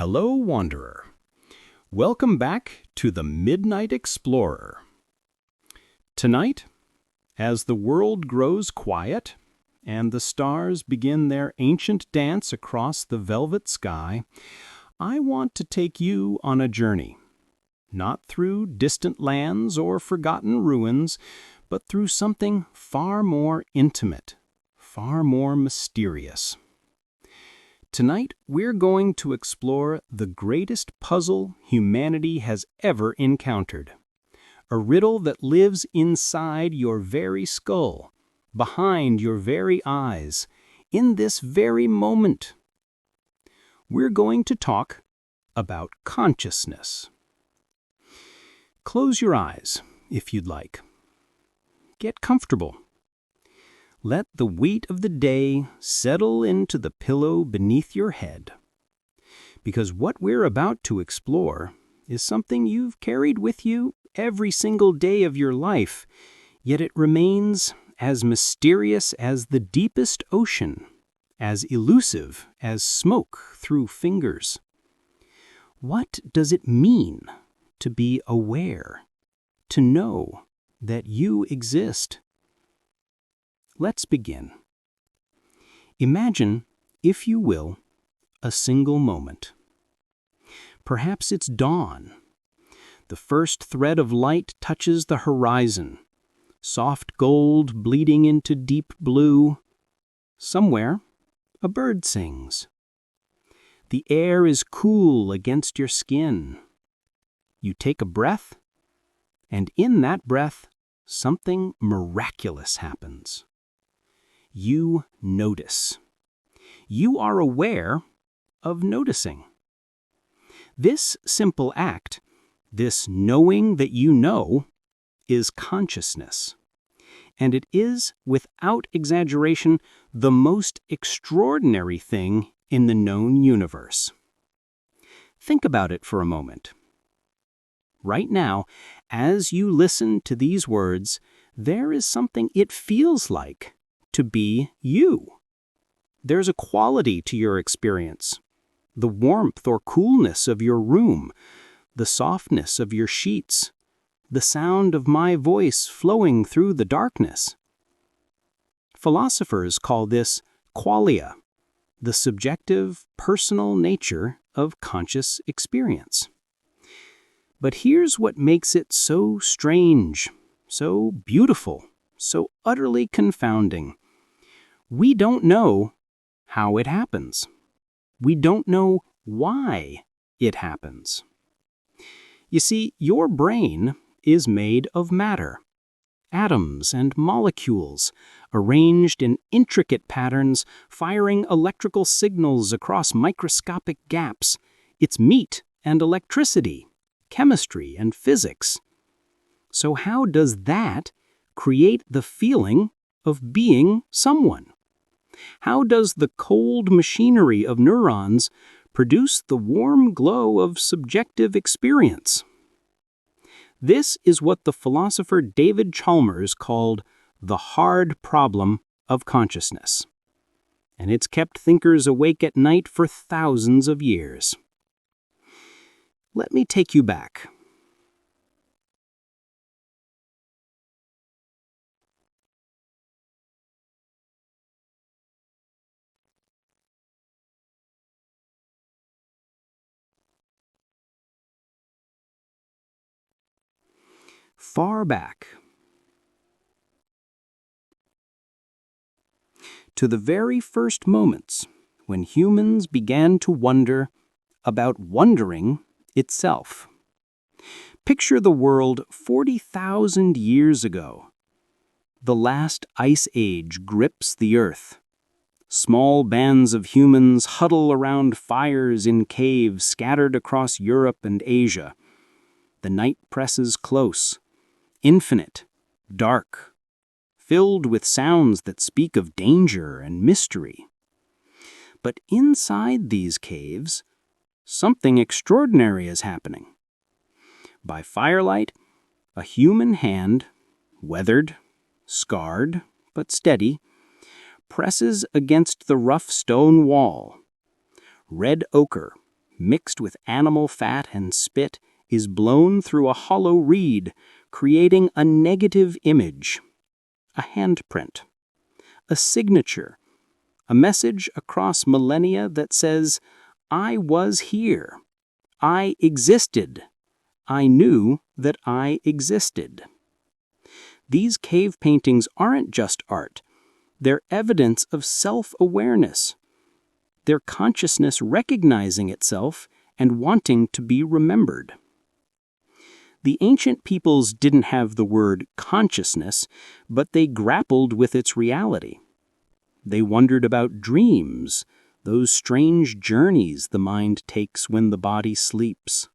Hello, Wanderer. Welcome back to the Midnight Explorer. Tonight, as the world grows quiet and the stars begin their ancient dance across the velvet sky, I want to take you on a journey, not through distant lands or forgotten ruins, but through something far more intimate, far more mysterious. Tonight, we're going to explore the greatest puzzle humanity has ever encountered. A riddle that lives inside your very skull, behind your very eyes, in this very moment. We're going to talk about consciousness. Close your eyes, if you'd like. Get comfortable. Let the weight of the day settle into the pillow beneath your head. Because what we're about to explore is something you've carried with you every single day of your life, yet it remains as mysterious as the deepest ocean, as elusive as smoke through fingers. What does it mean to be aware, to know that you exist? Let's begin. Imagine, if you will, a single moment. Perhaps it's dawn. The first thread of light touches the horizon, soft gold bleeding into deep blue. Somewhere, a bird sings. The air is cool against your skin. You take a breath, and in that breath, something miraculous happens. You notice. You are aware of noticing. This simple act, this knowing that you know, is consciousness. And it is, without exaggeration, the most extraordinary thing in the known universe. Think about it for a moment. Right now, as you listen to these words, there is something it feels like to be you. There's a quality to your experience. The warmth or coolness of your room, the softness of your sheets, the sound of my voice flowing through the darkness. Philosophers call this qualia, the subjective, personal nature of conscious experience. But here's what makes it so strange, so beautiful, so utterly confounding. We don't know how it happens. We don't know why it happens. You see, your brain is made of matter, atoms and molecules arranged in intricate patterns, firing electrical signals across microscopic gaps. It's meat and electricity, chemistry and physics. So how does that create the feeling of being someone? How does the cold machinery of neurons produce the warm glow of subjective experience? This is what the philosopher David Chalmers called the hard problem of consciousness. And it's kept thinkers awake at night for thousands of years. Let me take you back. Far back, to the very first moments when humans began to wonder about wondering itself. Picture the world 40,000 years ago. The last ice age grips the earth. Small bands of humans huddle around fires in caves scattered across Europe and Asia. The night presses close. Infinite, dark, filled with sounds that speak of danger and mystery. But inside these caves, something extraordinary is happening. By firelight, a human hand, weathered, scarred, but steady, presses against the rough stone wall. Red ochre, mixed with animal fat and spit, is blown through a hollow reed, creating a negative image, a handprint, a signature, a message across millennia that says, I was here, I existed, I knew that I existed. These cave paintings aren't just art, they're evidence of self-awareness. They're consciousness recognizing itself and wanting to be remembered. The ancient peoples didn't have the word consciousness, but they grappled with its reality. They wondered about dreams, those strange journeys the mind takes when the body sleeps.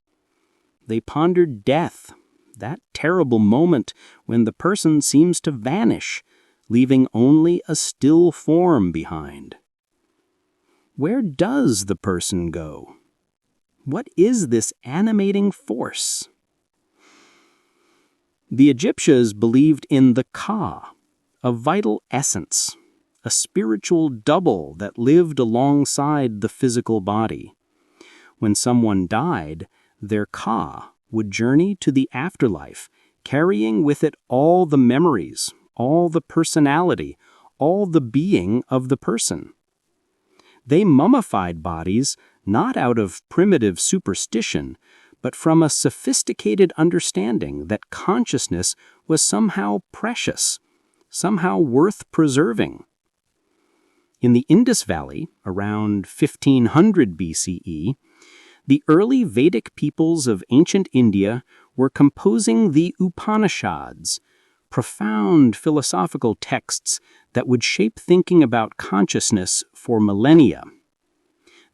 They pondered death, that terrible moment when the person seems to vanish, leaving only a still form behind. Where does the person go? What is this animating force? The Egyptians believed in the Ka, a vital essence, a spiritual double that lived alongside the physical body. When someone died, their Ka would journey to the afterlife, carrying with it all the memories, all the personality, all the being of the person. They mummified bodies not out of primitive superstition, but from a sophisticated understanding that consciousness was somehow precious, somehow worth preserving. In the Indus Valley, around 1500 BCE, the early Vedic peoples of ancient India were composing the Upanishads, profound philosophical texts that would shape thinking about consciousness for millennia.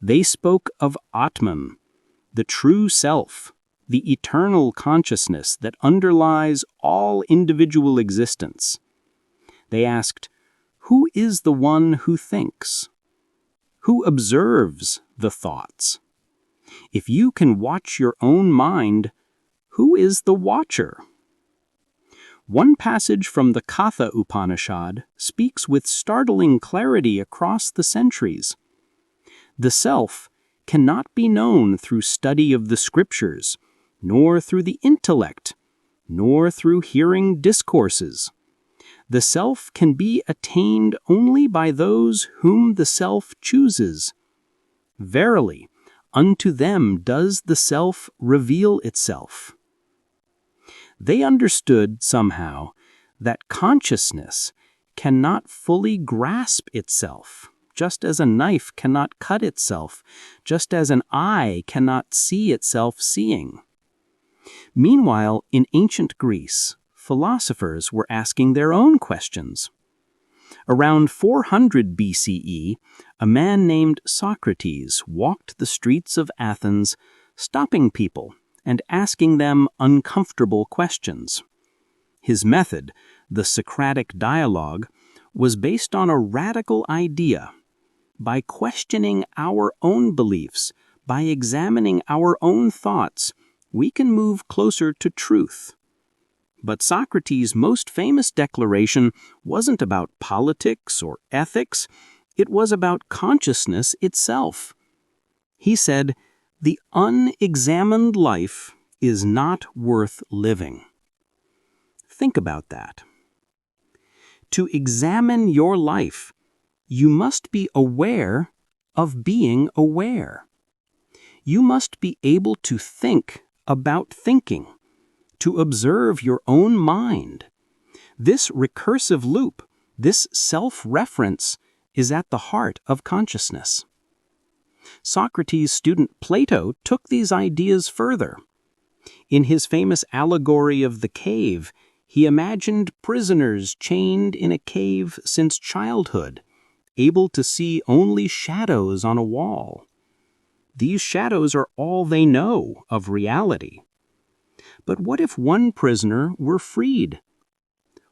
They spoke of Atman, the true self, the eternal consciousness that underlies all individual existence. They asked, who is the one who thinks? Who observes the thoughts? If you can watch your own mind, who is the watcher? One passage from the Katha Upanishad speaks with startling clarity across the centuries. The self cannot be known through study of the scriptures, nor through the intellect, nor through hearing discourses. The self can be attained only by those whom the self chooses. Verily, unto them does the self reveal itself. They understood somehow that consciousness cannot fully grasp itself, just as a knife cannot cut itself, just as an eye cannot see itself seeing. Meanwhile, in ancient Greece, philosophers were asking their own questions. Around 400 BCE, a man named Socrates walked the streets of Athens, stopping people and asking them uncomfortable questions. His method, the Socratic dialogue, was based on a radical idea. By questioning our own beliefs, by examining our own thoughts, we can move closer to truth. But Socrates' most famous declaration wasn't about politics or ethics, it was about consciousness itself. He said, "The unexamined life is not worth living." Think about that. To examine your life, you must be aware of being aware. You must be able to think about thinking, to observe your own mind. This recursive loop, this self-reference, is at the heart of consciousness. Socrates' student Plato took these ideas further. In his famous allegory of the cave, he imagined prisoners chained in a cave since childhood, able to see only shadows on a wall. These shadows are all they know of reality. But what if one prisoner were freed?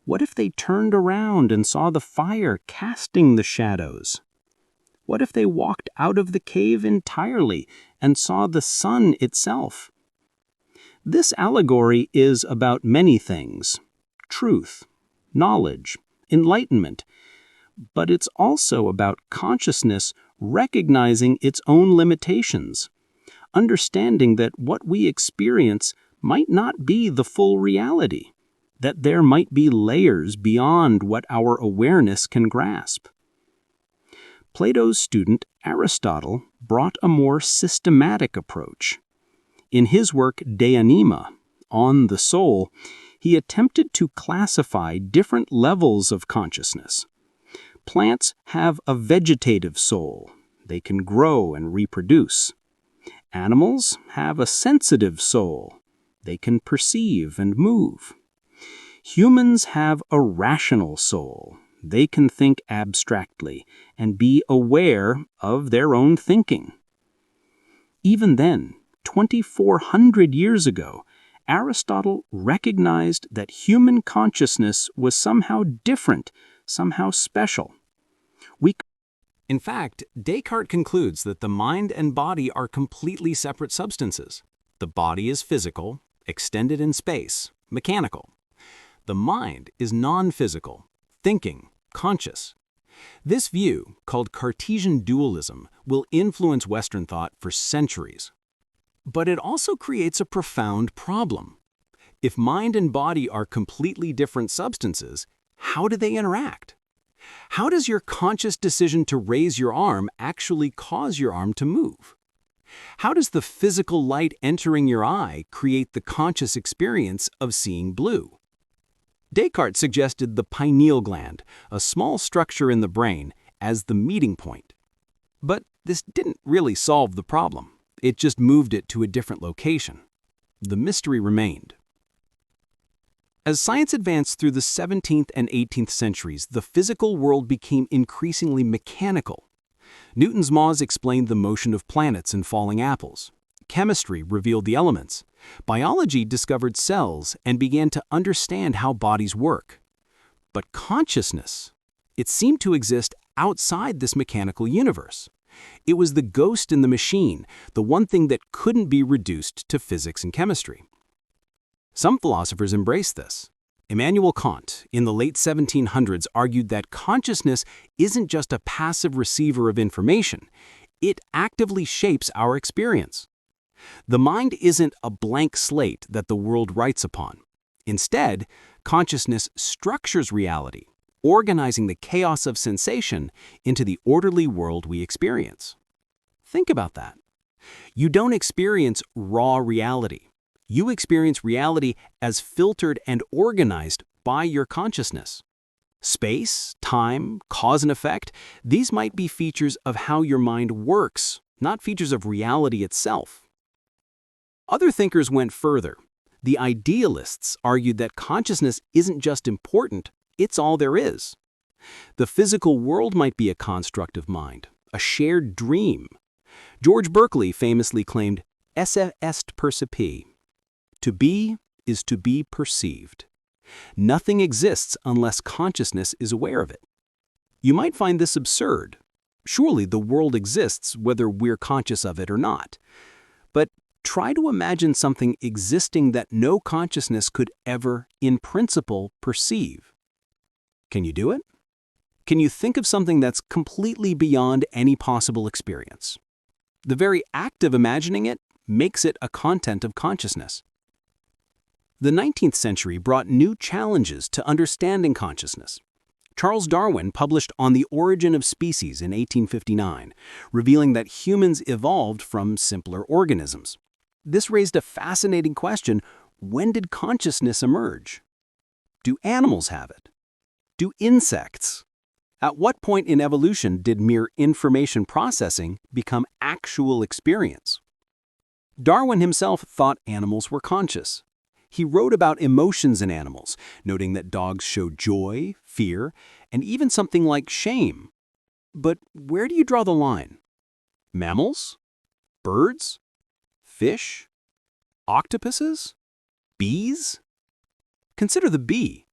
What if they turned around and saw the fire casting the shadows? What if they walked out of the cave entirely and saw the sun itself? This allegory is about many things: truth, knowledge, enlightenment, but it's also about consciousness recognizing its own limitations, understanding that what we experience might not be the full reality, that there might be layers beyond what our awareness can grasp. Plato's student Aristotle brought a more systematic approach. In his work De Anima, On the Soul, he attempted to classify different levels of consciousness. Plants have a vegetative soul. They can grow and reproduce. Animals have a sensitive soul. They can perceive and move. Humans have a rational soul. They can think abstractly and be aware of their own thinking. Even then, 2,400 years ago, Aristotle recognized that human consciousness was somehow different, somehow special. In fact, Descartes concludes that the mind and body are completely separate substances. The body is physical, extended in space, mechanical. The mind is non-physical, thinking, conscious. This view, called Cartesian dualism, will influence Western thought for centuries. But it also creates a profound problem. If mind and body are completely different substances, how do they interact? How does your conscious decision to raise your arm actually cause your arm to move? How does the physical light entering your eye create the conscious experience of seeing blue? Descartes suggested the pineal gland, a small structure in the brain, as the meeting point. But this didn't really solve the problem. It just moved it to a different location. The mystery remained. As science advanced through the 17th and 18th centuries, the physical world became increasingly mechanical. Newton's laws explained the motion of planets and falling apples. Chemistry revealed the elements. Biology discovered cells and began to understand how bodies work. But consciousness, it seemed to exist outside this mechanical universe. It was the ghost in the machine, the one thing that couldn't be reduced to physics and chemistry. Some philosophers embraced this. Immanuel Kant, in the late 1700s, argued that consciousness isn't just a passive receiver of information. It actively shapes our experience. The mind isn't a blank slate that the world writes upon. Instead, consciousness structures reality, organizing the chaos of sensation into the orderly world we experience. Think about that. You don't experience raw reality. You experience reality as filtered and organized by your consciousness. Space, time, cause and effect, these might be features of how your mind works, not features of reality itself. Other thinkers went further. The idealists argued that consciousness isn't just important, it's all there is. The physical world might be a construct of mind, a shared dream. George Berkeley famously claimed, "Esse est percipi." To be is to be perceived. Nothing exists unless consciousness is aware of it. You might find this absurd. Surely the world exists whether we're conscious of it or not. But try to imagine something existing that no consciousness could ever, in principle, perceive. Can you do it? Can you think of something that's completely beyond any possible experience? The very act of imagining it makes it a content of consciousness. The 19th century brought new challenges to understanding consciousness. Charles Darwin published On the Origin of Species in 1859, revealing that humans evolved from simpler organisms. This raised a fascinating question: when did consciousness emerge? Do animals have it? Do insects? At what point in evolution did mere information processing become actual experience? Darwin himself thought animals were conscious. He wrote about emotions in animals, noting that dogs show joy, fear, and even something like shame. But where do you draw the line? Mammals? Birds? Fish? Octopuses? Bees? Consider the bee.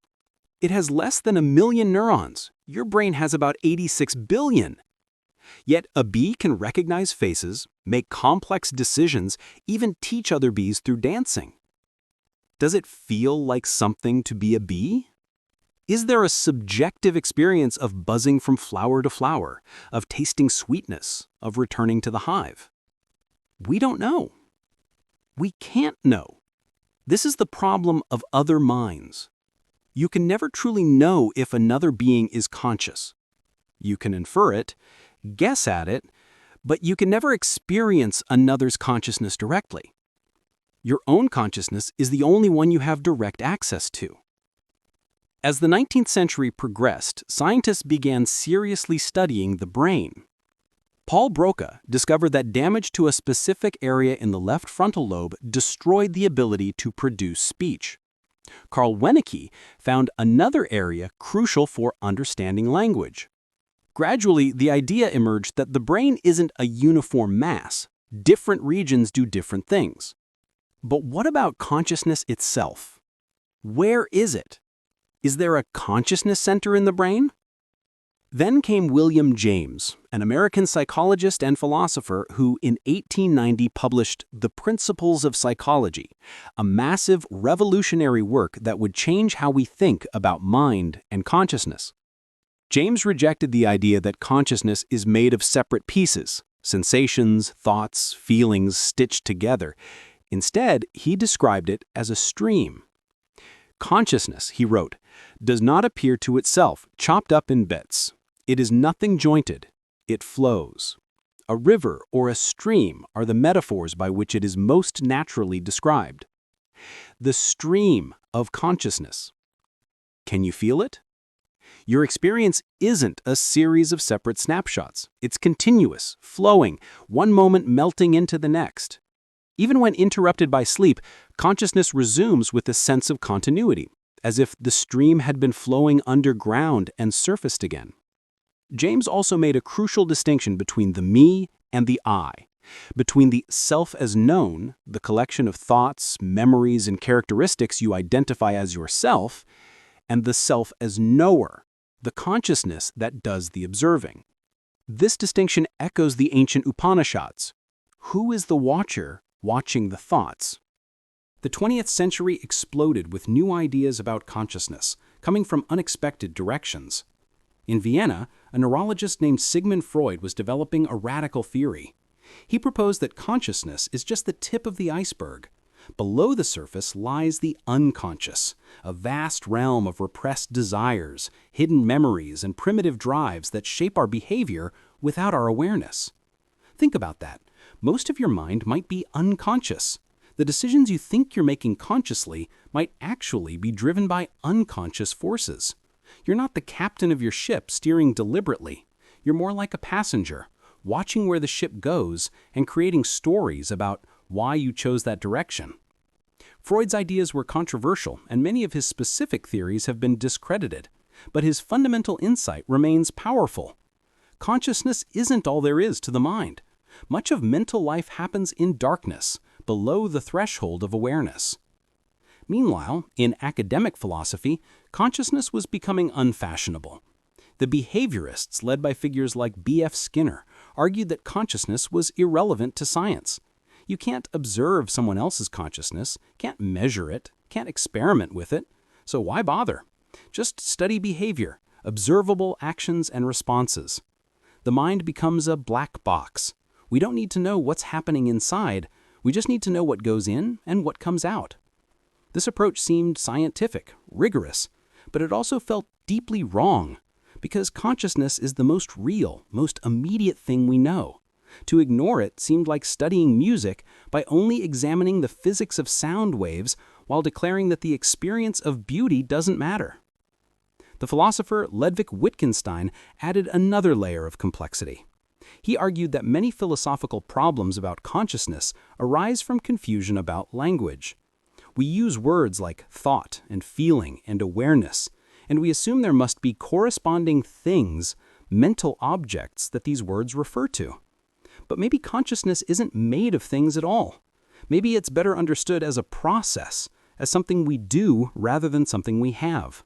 It has less than 1 million neurons. Your brain has about 86 billion. Yet a bee can recognize faces, make complex decisions, even teach other bees through dancing. Does it feel like something to be a bee? Is there a subjective experience of buzzing from flower to flower, of tasting sweetness, of returning to the hive? We don't know. We can't know. This is the problem of other minds. You can never truly know if another being is conscious. You can infer it, guess at it, but you can never experience another's consciousness directly. Your own consciousness is the only one you have direct access to. As the 19th century progressed, scientists began seriously studying the brain. Paul Broca discovered that damage to a specific area in the left frontal lobe destroyed the ability to produce speech. Carl Wernicke found another area crucial for understanding language. Gradually, the idea emerged that the brain isn't a uniform mass. Different regions do different things. But what about consciousness itself? Where is it? Is there a consciousness center in the brain? Then came William James, an American psychologist and philosopher who in 1890 published The Principles of Psychology, a massive revolutionary work that would change how we think about mind and consciousness. James rejected the idea that consciousness is made of separate pieces, sensations, thoughts, feelings stitched together. Instead, he described it as a stream. Consciousness, he wrote, does not appear to itself chopped up in bits. It is nothing jointed. It flows. A river or a stream are the metaphors by which it is most naturally described. The stream of consciousness. Can you feel it? Your experience isn't a series of separate snapshots. It's continuous, flowing, one moment melting into the next. Even when interrupted by sleep, consciousness resumes with a sense of continuity, as if the stream had been flowing underground and surfaced again. James also made a crucial distinction between the me and the I, between the self as known, the collection of thoughts, memories, and characteristics you identify as yourself, and the self as knower, the consciousness that does the observing. This distinction echoes the ancient Upanishads. Who is the watcher watching the thoughts? The 20th century exploded with new ideas about consciousness, coming from unexpected directions. In Vienna, a neurologist named Sigmund Freud was developing a radical theory. He proposed that consciousness is just the tip of the iceberg. Below the surface lies the unconscious, a vast realm of repressed desires, hidden memories, and primitive drives that shape our behavior without our awareness. Think about that. Most of your mind might be unconscious. The decisions you think you're making consciously might actually be driven by unconscious forces. You're not the captain of your ship steering deliberately. You're more like a passenger, watching where the ship goes and creating stories about why you chose that direction. Freud's ideas were controversial, and many of his specific theories have been discredited, but his fundamental insight remains powerful. Consciousness isn't all there is to the mind. Much of mental life happens in darkness, below the threshold of awareness. Meanwhile, in academic philosophy, consciousness was becoming unfashionable. The behaviorists, led by figures like B.F. Skinner, argued that consciousness was irrelevant to science. You can't observe someone else's consciousness, can't measure it, can't experiment with it, so why bother? Just study behavior, observable actions and responses. The mind becomes a black box. We don't need to know what's happening inside, we just need to know what goes in and what comes out. This approach seemed scientific, rigorous, but it also felt deeply wrong, because consciousness is the most real, most immediate thing we know. To ignore it seemed like studying music by only examining the physics of sound waves while declaring that the experience of beauty doesn't matter. The philosopher Ludwig Wittgenstein added another layer of complexity. He argued that many philosophical problems about consciousness arise from confusion about language. We use words like thought and feeling and awareness, and we assume there must be corresponding things, mental objects that these words refer to. But maybe consciousness isn't made of things at all. Maybe it's better understood as a process, as something we do rather than something we have.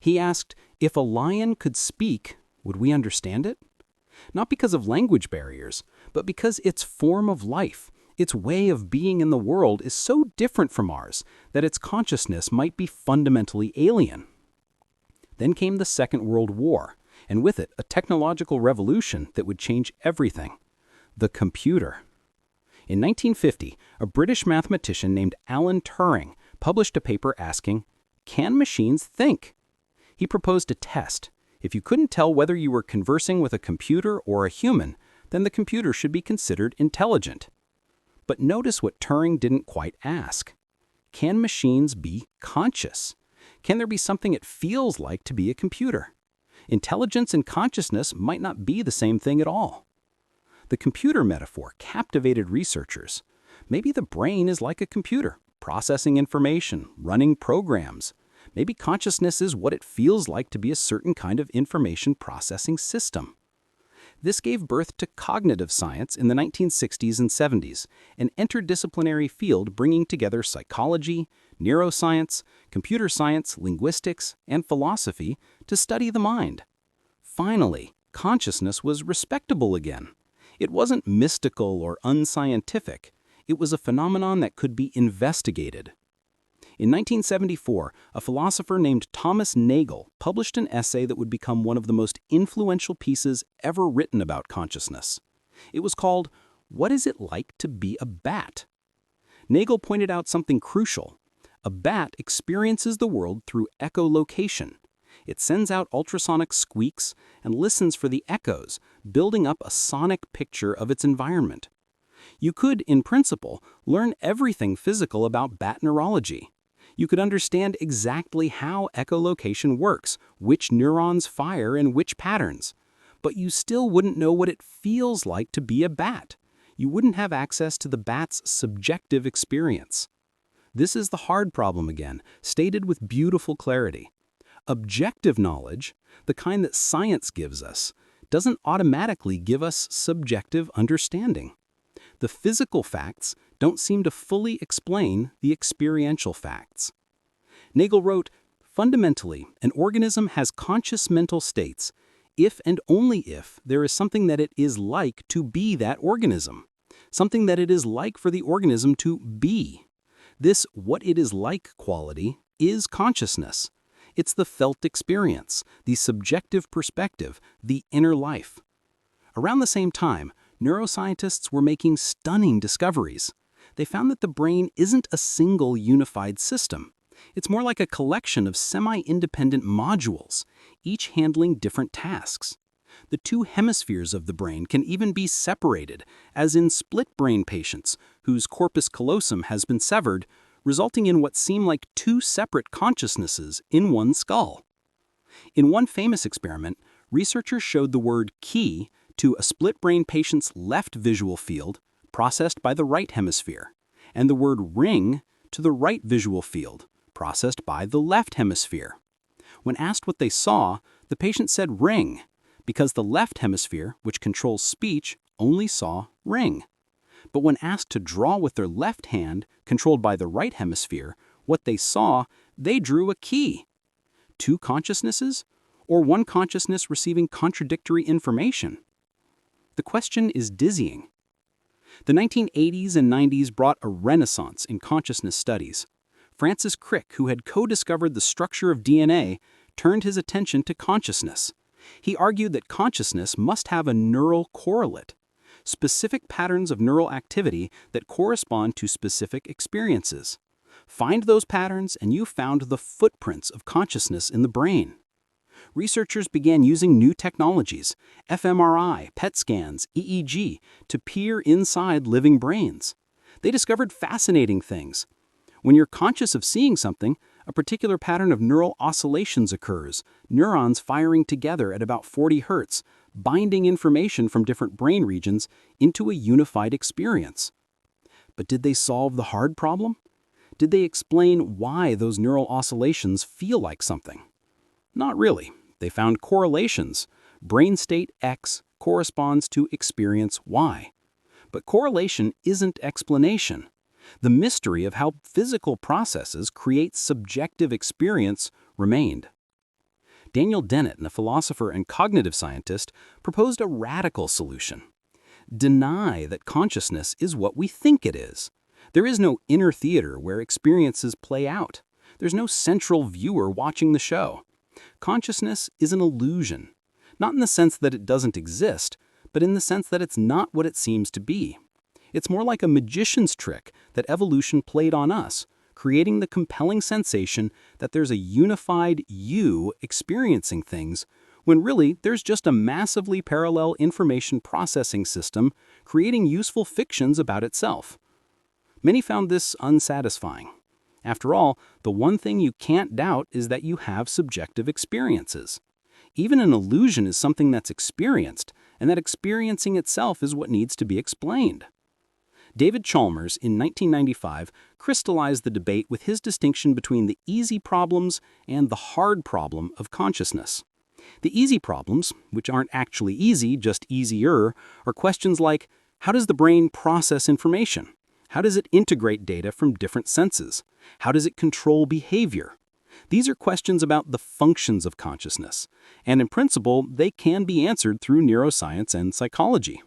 He asked, if a lion could speak, would we understand it? Not because of language barriers, but because its form of life, its way of being in the world is so different from ours that its consciousness might be fundamentally alien. Then came the Second World War, and with it a technological revolution that would change everything. The computer. In 1950, a British mathematician named Alan Turing published a paper asking, "Can machines think?" He proposed a test. If you couldn't tell whether you were conversing with a computer or a human, then the computer should be considered intelligent. But notice what Turing didn't quite ask. Can machines be conscious? Can there be something it feels like to be a computer? Intelligence and consciousness might not be the same thing at all. The computer metaphor captivated researchers. Maybe the brain is like a computer, processing information, running programs. Maybe consciousness is what it feels like to be a certain kind of information processing system. This gave birth to cognitive science in the 1960s and 70s, an interdisciplinary field bringing together psychology, neuroscience, computer science, linguistics, and philosophy to study the mind. Finally, consciousness was respectable again. It wasn't mystical or unscientific. It was a phenomenon that could be investigated. In 1974, a philosopher named Thomas Nagel published an essay that would become one of the most influential pieces ever written about consciousness. It was called, "What is it like to be a bat?" Nagel pointed out something crucial. A bat experiences the world through echolocation. It sends out ultrasonic squeaks and listens for the echoes, building up a sonic picture of its environment. You could, in principle, learn everything physical about bat neurology. You could understand exactly how echolocation works, which neurons fire in which patterns. But you still wouldn't know what it feels like to be a bat. You wouldn't have access to the bat's subjective experience. This is the hard problem again, stated with beautiful clarity. Objective knowledge, the kind that science gives us, doesn't automatically give us subjective understanding. The physical facts don't seem to fully explain the experiential facts. Nagel wrote, "Fundamentally, an organism has conscious mental states if and only if there is something that it is like to be that organism, something that it is like for the organism to be. This what it is like quality is consciousness. It's the felt experience, the subjective perspective, the inner life." Around the same time, neuroscientists were making stunning discoveries. They found that the brain isn't a single unified system. It's more like a collection of semi-independent modules, each handling different tasks. The two hemispheres of the brain can even be separated, as in split-brain patients whose corpus callosum has been severed, resulting in what seem like two separate consciousnesses in one skull. In one famous experiment, researchers showed the word key to a split-brain patient's left visual field, processed by the right hemisphere, and the word ring to the right visual field, processed by the left hemisphere. When asked what they saw, the patient said ring, because the left hemisphere, which controls speech, only saw ring. But when asked to draw with their left hand, controlled by the right hemisphere, what they saw, they drew a key. Two consciousnesses? Or one consciousness receiving contradictory information? The question is dizzying. The 1980s and 90s brought a renaissance in consciousness studies. Francis Crick, who had co-discovered the structure of DNA, turned his attention to consciousness. He argued that consciousness must have a neural correlate, specific patterns of neural activity that correspond to specific experiences. Find those patterns and you found the footprints of consciousness in the brain. Researchers began using new technologies, fMRI, PET scans, EEG, to peer inside living brains. They discovered fascinating things. When you're conscious of seeing something, a particular pattern of neural oscillations occurs, neurons firing together at about 40 Hz, binding information from different brain regions into a unified experience. But did they solve the hard problem? Did they explain why those neural oscillations feel like something? Not really. They found correlations. Brain state X corresponds to experience Y. But correlation isn't explanation. The mystery of how physical processes create subjective experience remained. Daniel Dennett, a philosopher and cognitive scientist, proposed a radical solution. Deny that consciousness is what we think it is. There is no inner theater where experiences play out. There's no central viewer watching the show. Consciousness is an illusion, not in the sense that it doesn't exist, but in the sense that it's not what it seems to be. It's more like a magician's trick that evolution played on us, creating the compelling sensation that there's a unified you experiencing things, when really there's just a massively parallel information processing system creating useful fictions about itself. Many found this unsatisfying. After all, the one thing you can't doubt is that you have subjective experiences. Even an illusion is something that's experienced, and that experiencing itself is what needs to be explained. David Chalmers, in 1995, crystallized the debate with his distinction between the easy problems and the hard problem of consciousness. The easy problems, which aren't actually easy, just easier, are questions like, how does the brain process information? How does it integrate data from different senses? How does it control behavior? These are questions about the functions of consciousness, and in principle, they can be answered through neuroscience and psychology.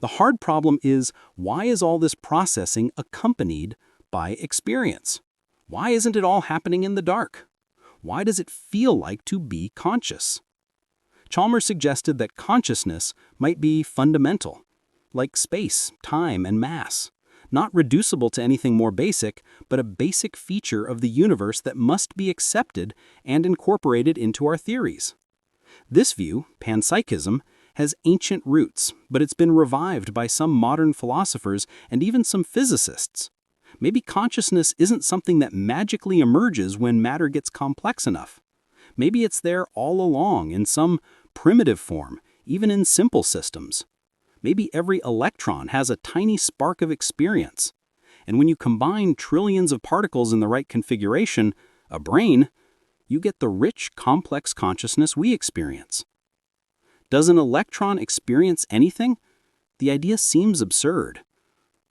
The hard problem is, why is all this processing accompanied by experience? Why isn't it all happening in the dark? Why does it feel like to be conscious? Chalmers suggested that consciousness might be fundamental, like space, time, and mass, not reducible to anything more basic, but a basic feature of the universe that must be accepted and incorporated into our theories. This view, panpsychism, has ancient roots, but it's been revived by some modern philosophers and even some physicists. Maybe consciousness isn't something that magically emerges when matter gets complex enough. Maybe it's there all along in some primitive form, even in simple systems. Maybe every electron has a tiny spark of experience. And when you combine trillions of particles in the right configuration, a brain, you get the rich, complex consciousness we experience. Does an electron experience anything? The idea seems absurd.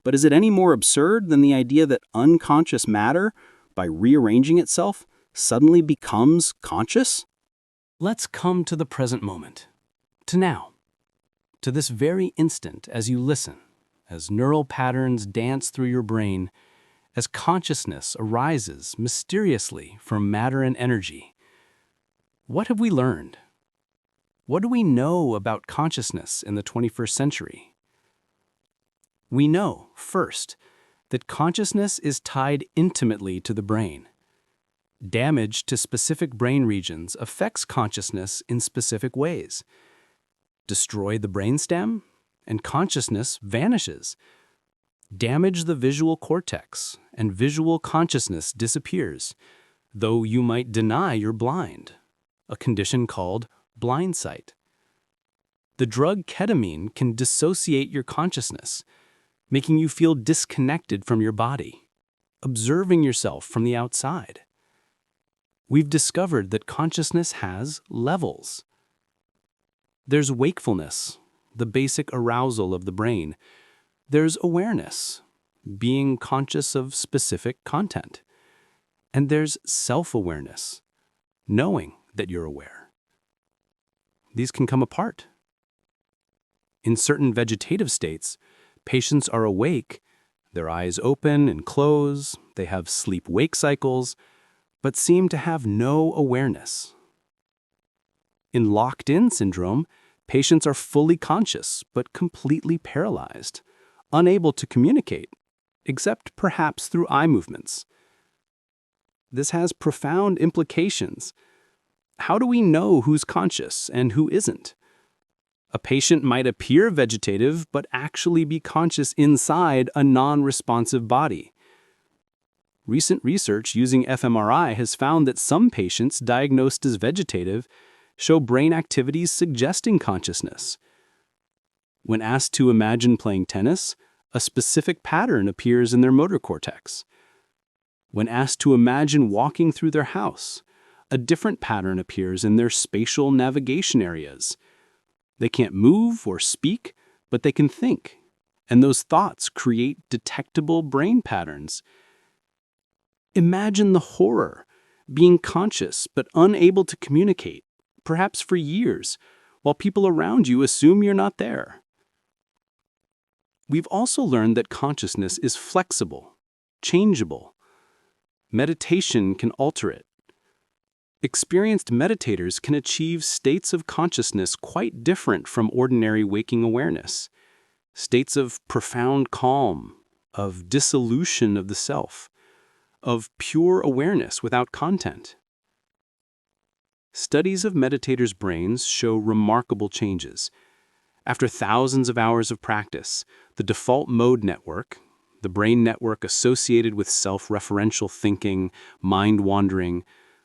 But is it any more absurd than the idea that unconscious matter, by rearranging itself, suddenly becomes conscious? Let's come to the present moment, to now, to this very instant as you listen, as neural patterns dance through your brain, as consciousness arises mysteriously from matter and energy. What have we learned? What do we know about consciousness in the 21st century? We know, first, that consciousness is tied intimately to the brain. Damage to specific brain regions affects consciousness in specific ways. Destroy the brainstem, and consciousness vanishes. Damage the visual cortex, and visual consciousness disappears, though you might deny you're blind, a condition called blind sight. The drug ketamine can dissociate your consciousness, making you feel disconnected from your body, observing yourself from the outside. We've discovered that consciousness has levels. There's wakefulness, the basic arousal of the brain. There's awareness, being conscious of specific content. And there's self-awareness, knowing that you're aware. These can come apart. In certain vegetative states, patients are awake, their eyes open and close, they have sleep-wake cycles, but seem to have no awareness. In locked-in syndrome, patients are fully conscious but completely paralyzed, unable to communicate, except perhaps through eye movements. This has profound implications. How do we know who's conscious and who isn't? A patient might appear vegetative but actually be conscious inside a non-responsive body. Recent research using fMRI has found that some patients diagnosed as vegetative show brain activities suggesting consciousness. When asked to imagine playing tennis, a specific pattern appears in their motor cortex. When asked to imagine walking through their house, a different pattern appears in their spatial navigation areas. They can't move or speak, but they can think, and those thoughts create detectable brain patterns. Imagine the horror, being conscious but unable to communicate, perhaps for years, while people around you assume you're not there. We've also learned that consciousness is flexible, changeable. Meditation can alter it. Experienced meditators can achieve states of consciousness quite different from ordinary waking awareness. states of profound calm, of dissolution of the self, of pure awareness without content. Studies of meditators' brains show remarkable changes. After thousands of hours of practice, the default mode network, the brain network associated with self-referential thinking, mind-wandering,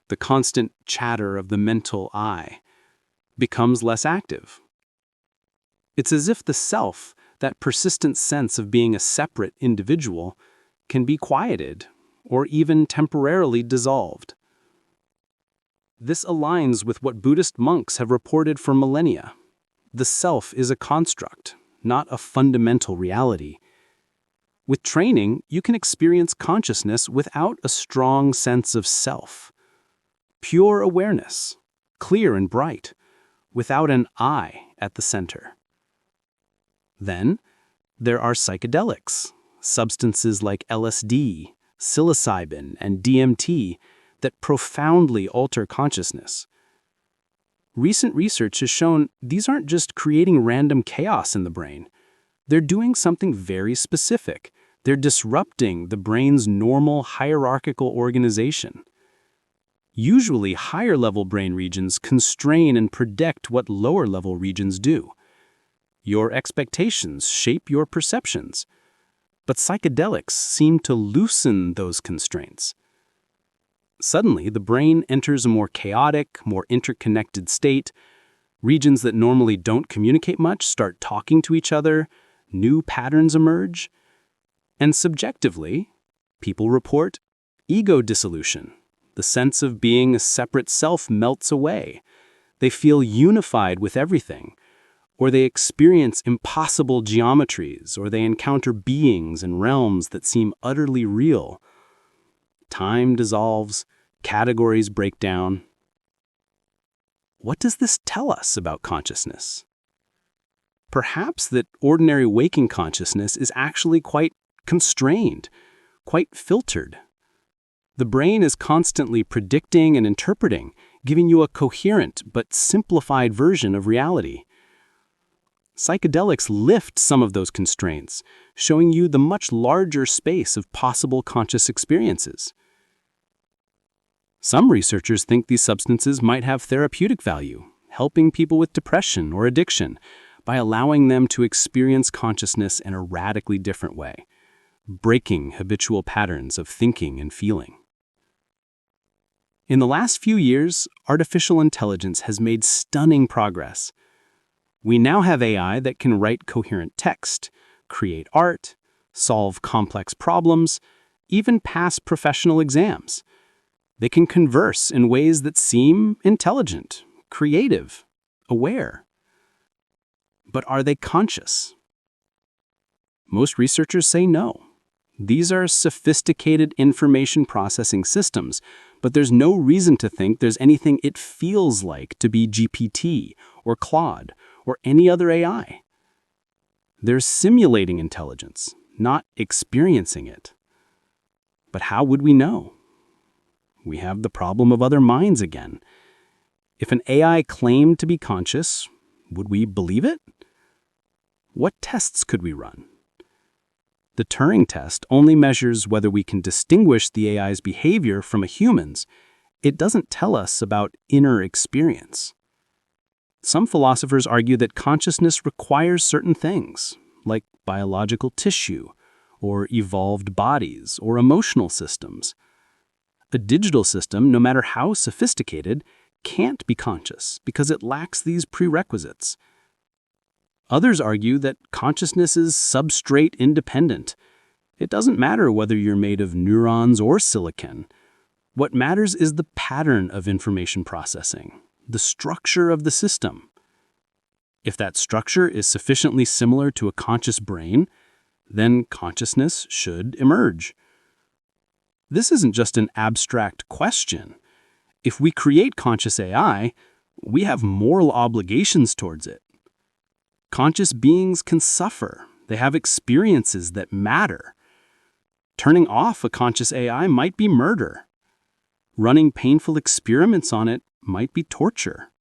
the constant chatter of the mental I, becomes less active. It's as if the self, that persistent sense of being a separate individual, can be quieted or even temporarily dissolved. This aligns with what Buddhist monks have reported for millennia. The self is a construct, not a fundamental reality. With training, you can experience consciousness without a strong sense of self. Pure awareness, clear and bright, without an I at the center. Then, there are psychedelics, substances like LSD, psilocybin, and DMT that profoundly alter consciousness. Recent research has shown these aren't just creating random chaos in the brain. They're doing something very specific. They're disrupting the brain's normal hierarchical organization. Usually, higher-level brain regions constrain and predict what lower-level regions do. Your expectations shape your perceptions. But psychedelics seem to loosen those constraints. Suddenly, the brain enters a more chaotic, more interconnected state. Regions that normally don't communicate much start talking to each other. New patterns emerge. And subjectively, people report ego dissolution. The sense of being a separate self melts away. They feel unified with everything. Or they experience impossible geometries, or they encounter beings and realms that seem utterly real. Time dissolves, categories break down. What does this tell us about consciousness? Perhaps that ordinary waking consciousness is actually quite constrained, quite filtered. The brain is constantly predicting and interpreting, giving you a coherent but simplified version of reality. Psychedelics lift some of those constraints, showing you the much larger space of possible conscious experiences. Some researchers think these substances might have therapeutic value, helping people with depression or addiction by allowing them to experience consciousness in a radically different way, breaking habitual patterns of thinking and feeling. In the last few years, artificial intelligence has made stunning progress. We now have AI that can write coherent text, create art, solve complex problems, even pass professional exams. They can converse in ways that seem intelligent, creative, aware. But are they conscious? Most researchers say no. These are sophisticated information processing systems, but there's no reason to think there's anything it feels like to be GPT or Claude or any other AI. They're simulating intelligence, not experiencing it. But how would we know? We have the problem of other minds again. If an AI claimed to be conscious, would we believe it? What tests could we run? The Turing test only measures whether we can distinguish the AI's behavior from a human's. It doesn't tell us about inner experience. Some philosophers argue that consciousness requires certain things, like biological tissue, or evolved bodies, or emotional systems. A digital system, no matter how sophisticated, can't be conscious because it lacks these prerequisites. Others argue that consciousness is substrate independent. It doesn't matter whether you're made of neurons or silicon. What matters is the pattern of information processing, the structure of the system. If that structure is sufficiently similar to a conscious brain, then consciousness should emerge. This isn't just an abstract question. If we create conscious AI, we have moral obligations towards it. Conscious beings can suffer. They have experiences that matter. Turning off a conscious AI might be murder. Running painful experiments on it might be torture.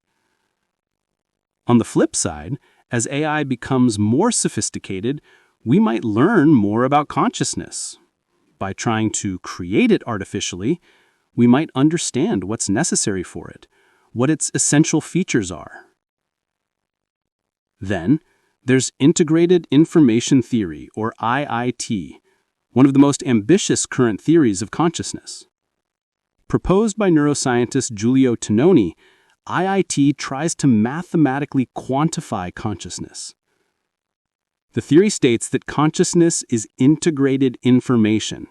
On the flip side, As AI becomes more sophisticated, we might learn more about consciousness. By trying to create it artificially, we might understand what's necessary for it, what its essential features are. Then, there's Integrated Information Theory, or IIT, one of the most ambitious current theories of consciousness. Proposed by neuroscientist Giulio Tononi, IIT tries to mathematically quantify consciousness. The theory states that consciousness is integrated information.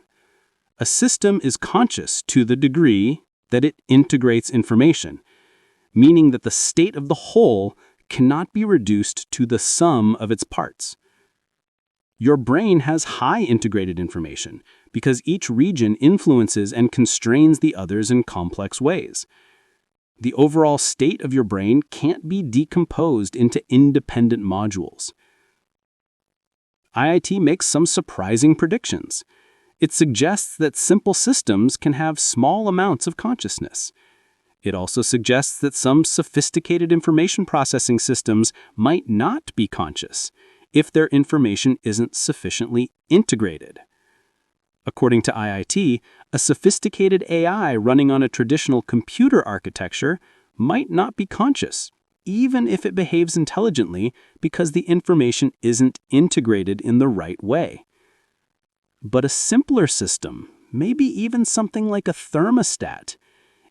A system is conscious to the degree that it integrates information, meaning that the state of the whole cannot be reduced to the sum of its parts. Your brain has high integrated information because each region influences and constrains the others in complex ways. The overall state of your brain can't be decomposed into independent modules. IIT makes some surprising predictions. It suggests that simple systems can have small amounts of consciousness. It also suggests that some sophisticated information processing systems might not be conscious if their information isn't sufficiently integrated. According to IIT, a sophisticated AI running on a traditional computer architecture might not be conscious, even if it behaves intelligently, because the information isn't integrated in the right way. But a simpler system, maybe even something like a thermostat,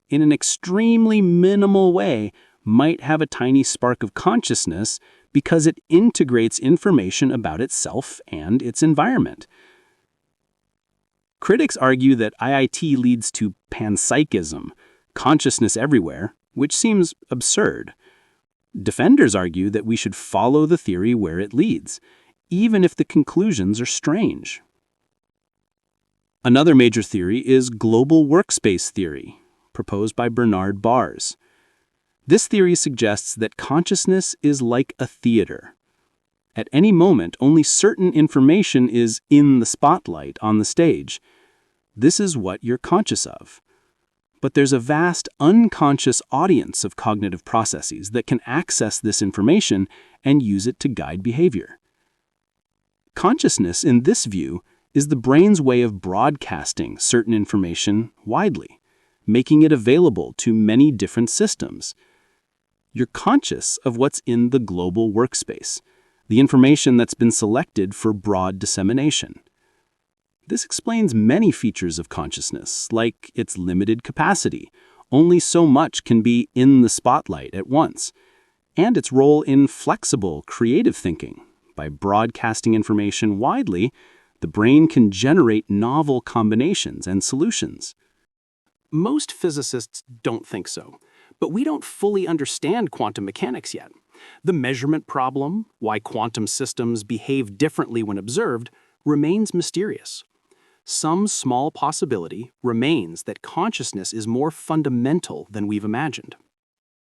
in an extremely minimal way, might have a tiny spark of consciousness because it integrates information about itself and its environment. Critics argue that IIT leads to panpsychism, consciousness everywhere, which seems absurd. Defenders argue that we should follow the theory where it leads, even if the conclusions are strange. Another major theory is global workspace theory, proposed by Bernard Bars. This theory suggests that consciousness is like a theater. At any moment, only certain information is in the spotlight on the stage. This is what you're conscious of. But there's a vast unconscious audience of cognitive processes that can access this information and use it to guide behavior. Consciousness, in this view, is the brain's way of broadcasting certain information widely, making it available to many different systems. You're conscious of what's in the global workspace, the information that's been selected for broad dissemination. This explains many features of consciousness, like its limited capacity. Only so much can be in the spotlight at once, and its role in flexible, creative thinking. By broadcasting information widely, the brain can generate novel combinations and solutions. Most physicists don't think so, but we don't fully understand quantum mechanics yet. The measurement problem, why quantum systems behave differently when observed, remains mysterious. Some small possibility remains that consciousness is more fundamental than we've imagined.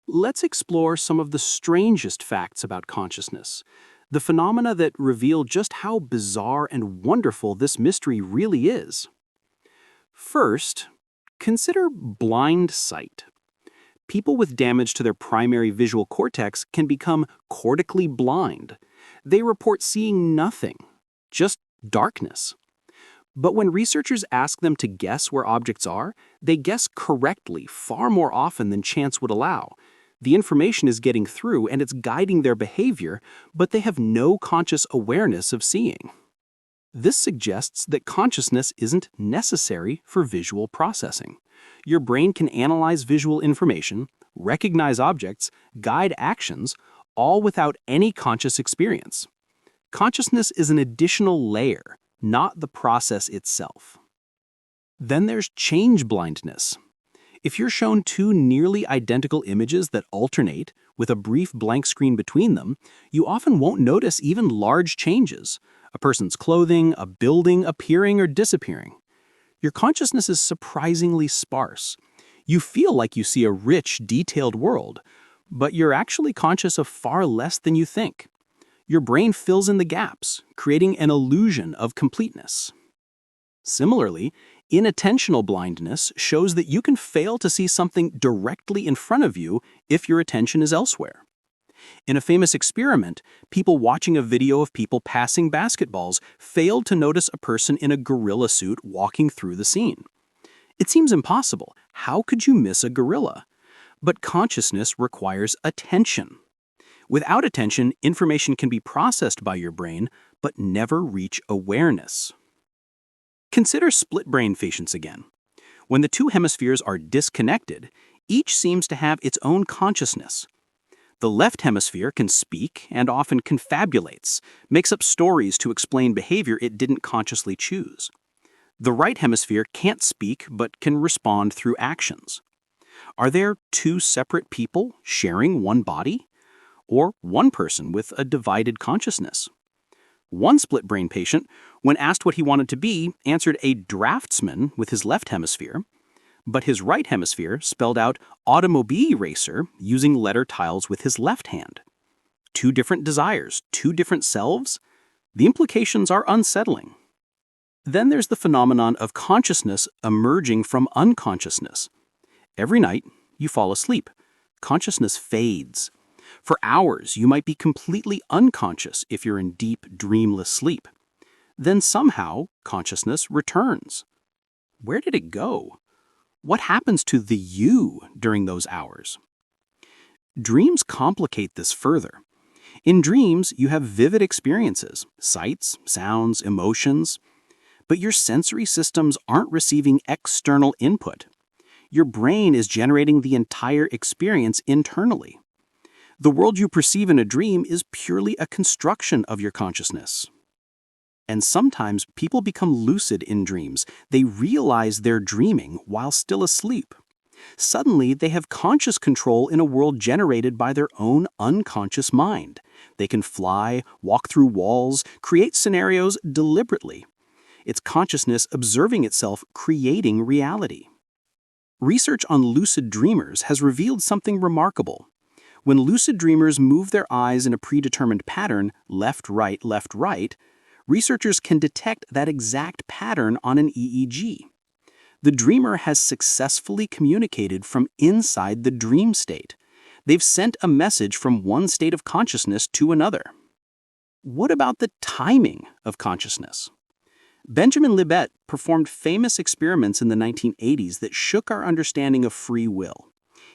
Let's explore some of the strangest facts about consciousness, the phenomena that reveal just how bizarre and wonderful this mystery really is. First, consider blind sight. People with damage to their primary visual cortex can become cortically blind. They report seeing nothing, just darkness. But when researchers ask them to guess where objects are, they guess correctly far more often than chance would allow. The information is getting through and it's guiding their behavior, but they have no conscious awareness of seeing. This suggests that consciousness isn't necessary for visual processing. Your brain can analyze visual information, recognize objects, guide actions, all without any conscious experience. Consciousness is an additional layer, not the process itself. Then there's change blindness. If you're shown two nearly identical images that alternate, with a brief blank screen between them, you often won't notice even large changes, a person's clothing, a building appearing or disappearing. Your consciousness is surprisingly sparse. You feel like you see a rich, detailed world, but you're actually conscious of far less than you think. Your brain fills in the gaps, creating an illusion of completeness. Similarly, inattentional blindness shows that you can fail to see something directly in front of you if your attention is elsewhere. In a famous experiment, people watching a video of people passing basketballs failed to notice a person in a gorilla suit walking through the scene. It seems impossible. How could you miss a gorilla? But consciousness requires attention. Without attention, information can be processed by your brain, but never reach awareness. Consider split brain patients again. When the two hemispheres are disconnected, each seems to have its own consciousness. The left hemisphere can speak and often confabulates, makes up stories to explain behavior it didn't consciously choose. The right hemisphere can't speak but can respond through actions. Are there two separate people sharing one body? Or one person with a divided consciousness? One split brain patient, when asked what he wanted to be, answered a draftsman with his left hemisphere, but his right hemisphere spelled out automobile racer using letter tiles with his left hand. Two different desires, two different selves? The implications are unsettling. Then there's the phenomenon of consciousness emerging from unconsciousness. Every night, you fall asleep. Consciousness fades. For hours, you might be completely unconscious if you're in deep, dreamless sleep. Then somehow, consciousness returns. Where did it go? What happens to the you during those hours? Dreams complicate this further. In dreams, you have vivid experiences, sights, sounds, emotions, but your sensory systems aren't receiving external input. Your brain is generating the entire experience internally. The world you perceive in a dream is purely a construction of your consciousness. And sometimes people become lucid in dreams. They realize they're dreaming while still asleep. Suddenly, they have conscious control in a world generated by their own unconscious mind. They can fly, walk through walls, create scenarios deliberately. It's consciousness observing itself, creating reality. Research on lucid dreamers has revealed something remarkable. When lucid dreamers move their eyes in a predetermined pattern, left, right, researchers can detect that exact pattern on an EEG. The dreamer has successfully communicated from inside the dream state. They've sent a message from one state of consciousness to another. What about the timing of consciousness? Benjamin Libet performed famous experiments in the 1980s that shook our understanding of free will.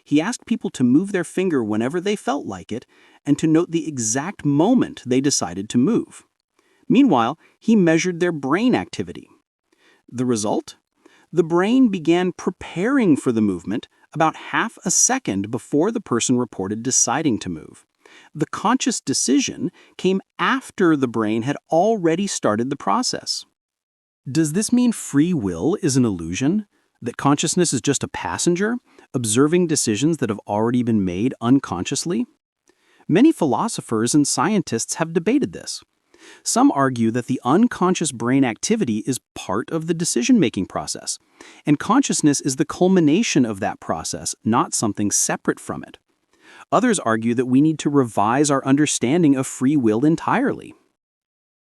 He asked people to move their finger whenever they felt like it and to note the exact moment they decided to move. Meanwhile, he measured their brain activity. The result? The brain began preparing for the movement about half a second before the person reported deciding to move. The conscious decision came after the brain had already started the process. Does this mean free will is an illusion? That consciousness is just a passenger, observing decisions that have already been made unconsciously? Many philosophers and scientists have debated this. Some argue that the unconscious brain activity is part of the decision-making process, and consciousness is the culmination of that process, not something separate from it. Others argue that we need to revise our understanding of free will entirely.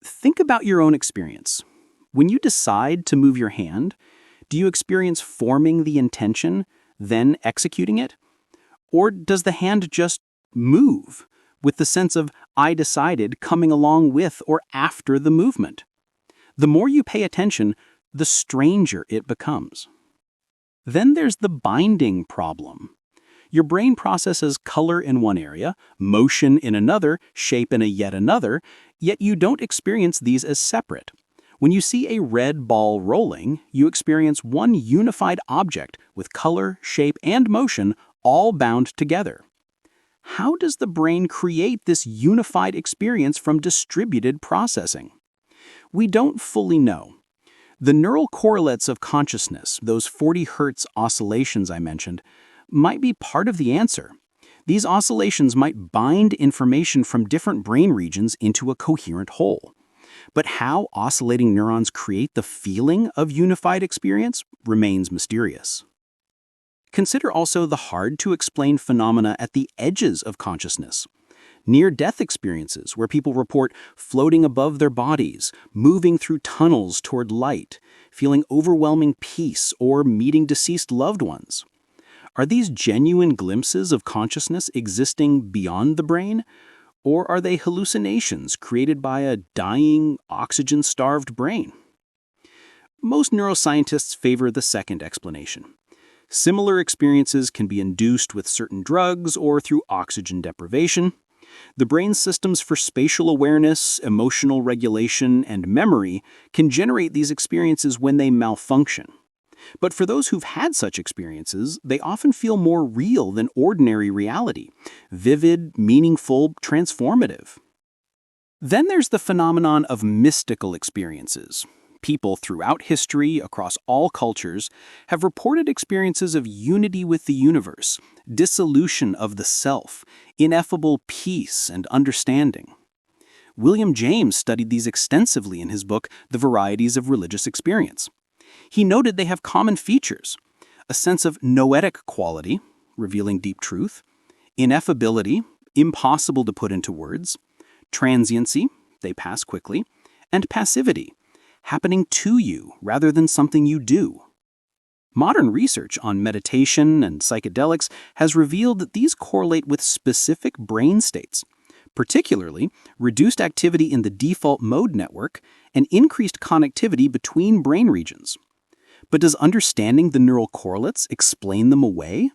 Think about your own experience. When you decide to move your hand, do you experience forming the intention, then executing it? Or does the hand just move, with the sense of I decided coming along with or after the movement? The more you pay attention, the stranger it becomes. Then there's the binding problem. Your brain processes color in one area, motion in another, shape in a yet another, yet you don't experience these as separate. When you see a red ball rolling, you experience one unified object with color, shape, and motion all bound together. How does the brain create this unified experience from distributed processing? We don't fully know. The neural correlates of consciousness, those 40 Hz oscillations I mentioned, might be part of the answer. These oscillations might bind information from different brain regions into a coherent whole. But how oscillating neurons create the feeling of unified experience remains mysterious. Consider also the hard-to-explain phenomena at the edges of consciousness. Near-death experiences where people report floating above their bodies, moving through tunnels toward light, feeling overwhelming peace, or meeting deceased loved ones. Are these genuine glimpses of consciousness existing beyond the brain? Or are they hallucinations created by a dying, oxygen-starved brain? Most neuroscientists favor the second explanation. Similar experiences can be induced with certain drugs or through oxygen deprivation. The brain's systems for spatial awareness, emotional regulation, and memory can generate these experiences when they malfunction. But for those who've had such experiences, they often feel more real than ordinary reality, vivid, meaningful, transformative. Then there's the phenomenon of mystical experiences. People throughout history, across all cultures, have reported experiences of unity with the universe, dissolution of the self, ineffable peace and understanding. William James studied these extensively in his book, The Varieties of Religious Experience. He noted they have common features: a sense of noetic quality, revealing deep truth; ineffability, impossible to put into words; transiency, they pass quickly; and passivity, happening to you rather than something you do. Modern research on meditation and psychedelics has revealed that these correlate with specific brain states, particularly reduced activity in the default mode network and increased connectivity between brain regions. But does understanding the neural correlates explain them away?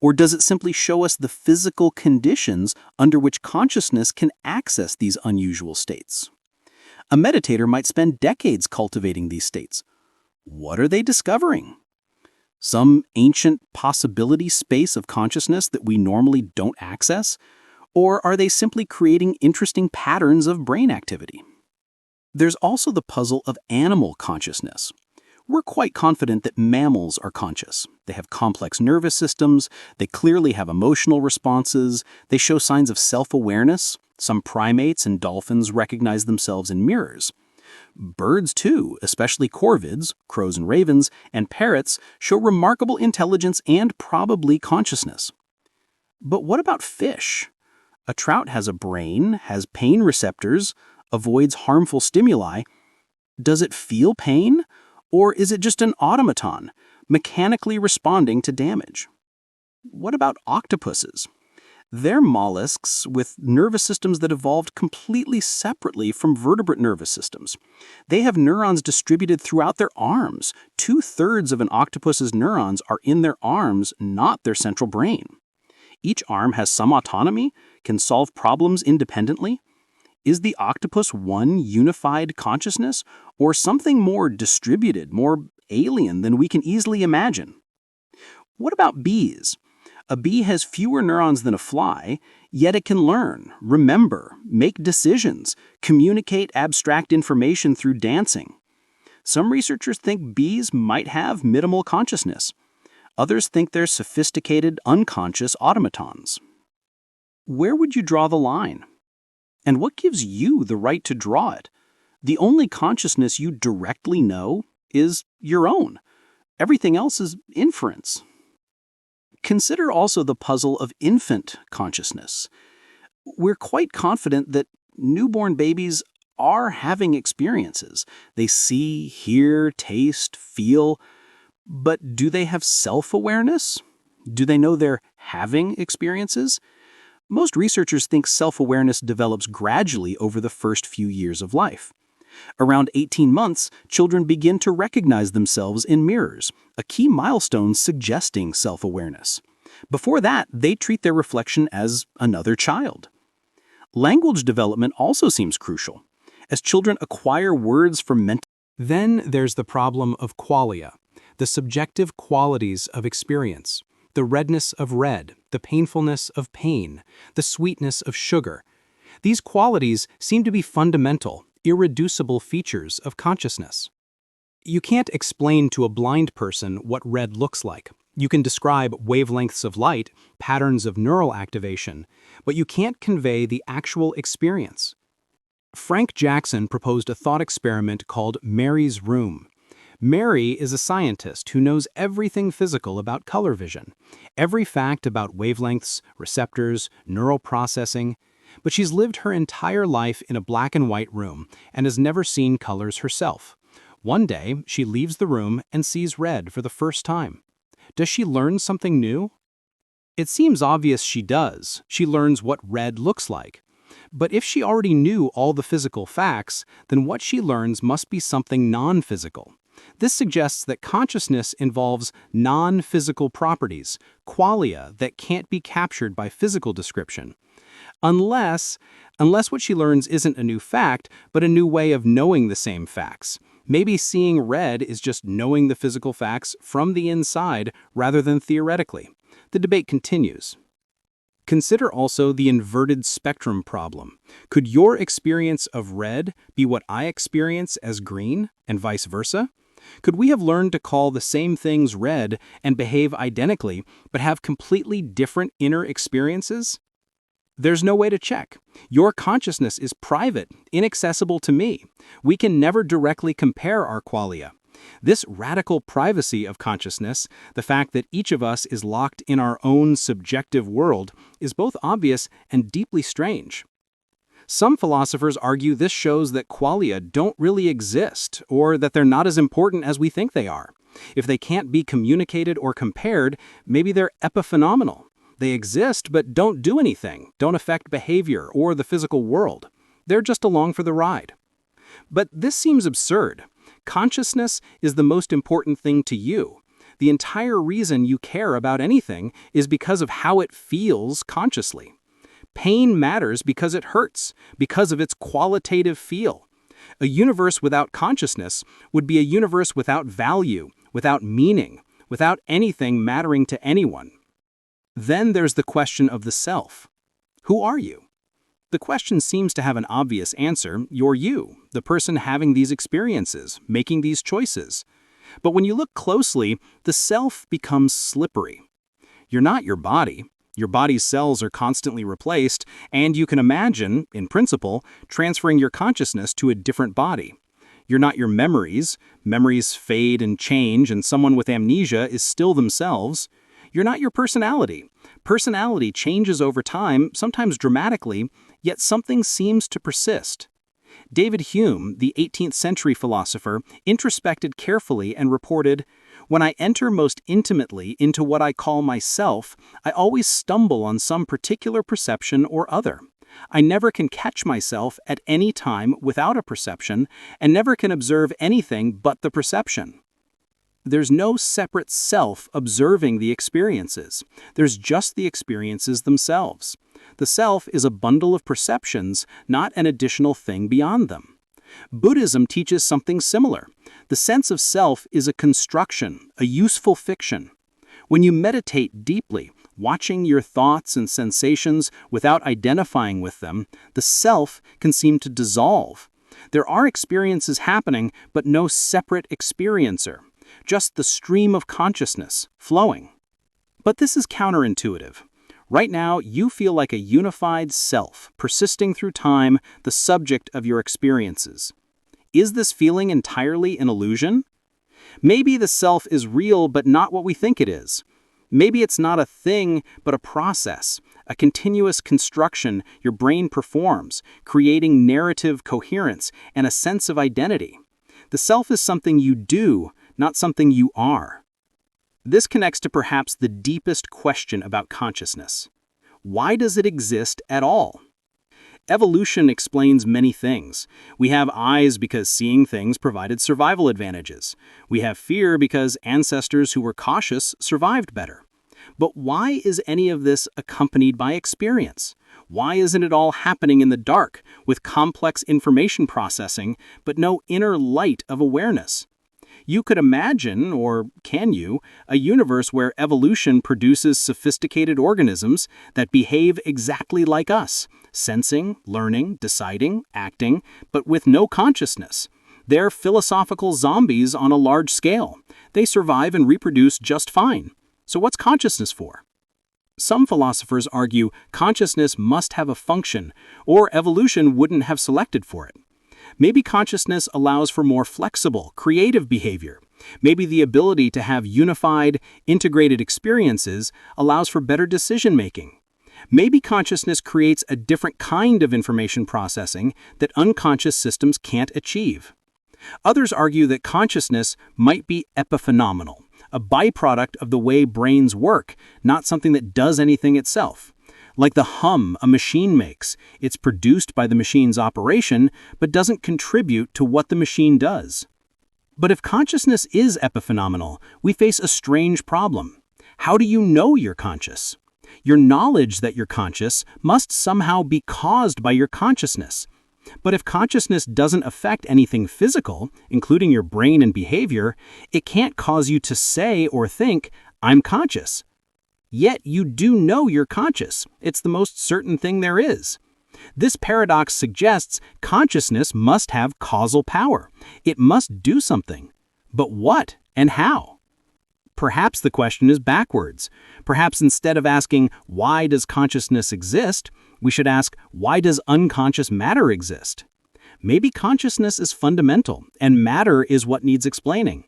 Or does it simply show us the physical conditions under which consciousness can access these unusual states? A meditator might spend decades cultivating these states. What are they discovering? Some ancient possibility space of consciousness that we normally don't access? Or are they simply creating interesting patterns of brain activity? There's also the puzzle of animal consciousness. We're quite confident that mammals are conscious. They have complex nervous systems, they clearly have emotional responses, they show signs of self-awareness. Some primates and dolphins recognize themselves in mirrors. Birds, too, especially corvids, crows and ravens, and parrots, show remarkable intelligence and probably consciousness. But what about fish? A trout has a brain, has pain receptors, avoids harmful stimuli. Does it feel pain? Or is it just an automaton, mechanically responding to damage? What about octopuses? They're mollusks with nervous systems that evolved completely separately from vertebrate nervous systems. They have neurons distributed throughout their arms. 2/3 of an octopus's neurons are in their arms, not their central brain. Each arm has some autonomy, can solve problems independently. Is the octopus one unified consciousness, or something more distributed, more alien than we can easily imagine? What about bees? A bee has fewer neurons than a fly, yet it can learn, remember, make decisions, communicate abstract information through dancing. Some researchers think bees might have minimal consciousness. Others think they're sophisticated, unconscious automatons. Where would you draw the line? And what gives you the right to draw it? The only consciousness you directly know is your own. Everything else is inference. Consider also the puzzle of infant consciousness. We're quite confident that newborn babies are having experiences. They see, hear, taste, feel. But do they have self-awareness? Do they know they're having experiences? Most researchers think self-awareness develops gradually over the first few years of life. Around 18 months, children begin to recognize themselves in mirrors, a key milestone suggesting self-awareness. Before that, they treat their reflection as another child. Language development also seems crucial. As children acquire words from mental. Then there's the problem of qualia, the subjective qualities of experience, the redness of red, the painfulness of pain, the sweetness of sugar. These qualities seem to be fundamental, irreducible features of consciousness. You can't explain to a blind person what red looks like. You can describe wavelengths of light, patterns of neural activation, but you can't convey the actual experience. Frank Jackson proposed a thought experiment called Mary's Room. Mary is a scientist who knows everything physical about color vision, every fact about wavelengths, receptors, neural processing, but she's lived her entire life in a black and white room and has never seen colors herself. One day, she leaves the room and sees red for the first time. Does she learn something new? It seems obvious she does. She learns what red looks like. But if she already knew all the physical facts, then what she learns must be something non-physical. This suggests that consciousness involves non-physical properties, qualia that can't be captured by physical description. Unless what she learns isn't a new fact, but a new way of knowing the same facts. Maybe seeing red is just knowing the physical facts from the inside rather than theoretically. The debate continues. Consider also the inverted spectrum problem. Could your experience of red be what I experience as green, and vice versa? Could we have learned to call the same things red and behave identically, but have completely different inner experiences? There's no way to check. Your consciousness is private, inaccessible to me. We can never directly compare our qualia. This radical privacy of consciousness, the fact that each of us is locked in our own subjective world, is both obvious and deeply strange. Some philosophers argue this shows that qualia don't really exist, or that they're not as important as we think they are. If they can't be communicated or compared, maybe they're epiphenomenal. They exist but don't do anything, don't affect behavior or the physical world. They're just along for the ride. But this seems absurd. Consciousness is the most important thing to you. The entire reason you care about anything is because of how it feels consciously. Pain matters because it hurts, because of its qualitative feel. A universe without consciousness would be a universe without value, without meaning, without anything mattering to anyone. Then there's the question of the self. Who are you? The question seems to have an obvious answer. You're you, the person having these experiences, making these choices. But when you look closely, the self becomes slippery. You're not your body. Your body's cells are constantly replaced, and you can imagine, in principle, transferring your consciousness to a different body. You're not your memories. Memories fade and change, and someone with amnesia is still themselves. You're not your personality. Personality changes over time, sometimes dramatically, yet something seems to persist. David Hume, the 18th century philosopher, introspected carefully and reported, "When I enter most intimately into what I call myself, I always stumble on some particular perception or other. I never can catch myself at any time without a perception, and never can observe anything but the perception." There's no separate self observing the experiences. There's just the experiences themselves. The self is a bundle of perceptions, not an additional thing beyond them. Buddhism teaches something similar. The sense of self is a construction, a useful fiction. When you meditate deeply, watching your thoughts and sensations without identifying with them, the self can seem to dissolve. There are experiences happening, but no separate experiencer. Just the stream of consciousness flowing. But this is counterintuitive. Right now, you feel like a unified self, persisting through time, the subject of your experiences. Is this feeling entirely an illusion? Maybe the self is real but not what we think it is. Maybe it's not a thing but a process, a continuous construction your brain performs, creating narrative coherence and a sense of identity. The self is something you do, not something you are. This connects to perhaps the deepest question about consciousness. Why does it exist at all? Evolution explains many things. We have eyes because seeing things provided survival advantages. We have fear because ancestors who were cautious survived better. But why is any of this accompanied by experience? Why isn't it all happening in the dark, with complex information processing, but no inner light of awareness? You could imagine, or can you, a universe where evolution produces sophisticated organisms that behave exactly like us, sensing, learning, deciding, acting, but with no consciousness. They're philosophical zombies on a large scale. They survive and reproduce just fine. So what's consciousness for? Some philosophers argue consciousness must have a function, or evolution wouldn't have selected for it. Maybe consciousness allows for more flexible, creative behavior. Maybe the ability to have unified, integrated experiences allows for better decision-making. Maybe consciousness creates a different kind of information processing that unconscious systems can't achieve. Others argue that consciousness might be epiphenomenal, a byproduct of the way brains work, not something that does anything itself. Like the hum a machine makes, it's produced by the machine's operation, but doesn't contribute to what the machine does. But if consciousness is epiphenomenal, we face a strange problem. How do you know you're conscious? Your knowledge that you're conscious must somehow be caused by your consciousness. But if consciousness doesn't affect anything physical, including your brain and behavior, it can't cause you to say or think, "I'm conscious." Yet you do know you're conscious. It's the most certain thing there is. This paradox suggests consciousness must have causal power. It must do something. But what and how? Perhaps the question is backwards. Perhaps instead of asking, "Why does consciousness exist?" we should ask, "Why does unconscious matter exist?" Maybe consciousness is fundamental, and matter is what needs explaining.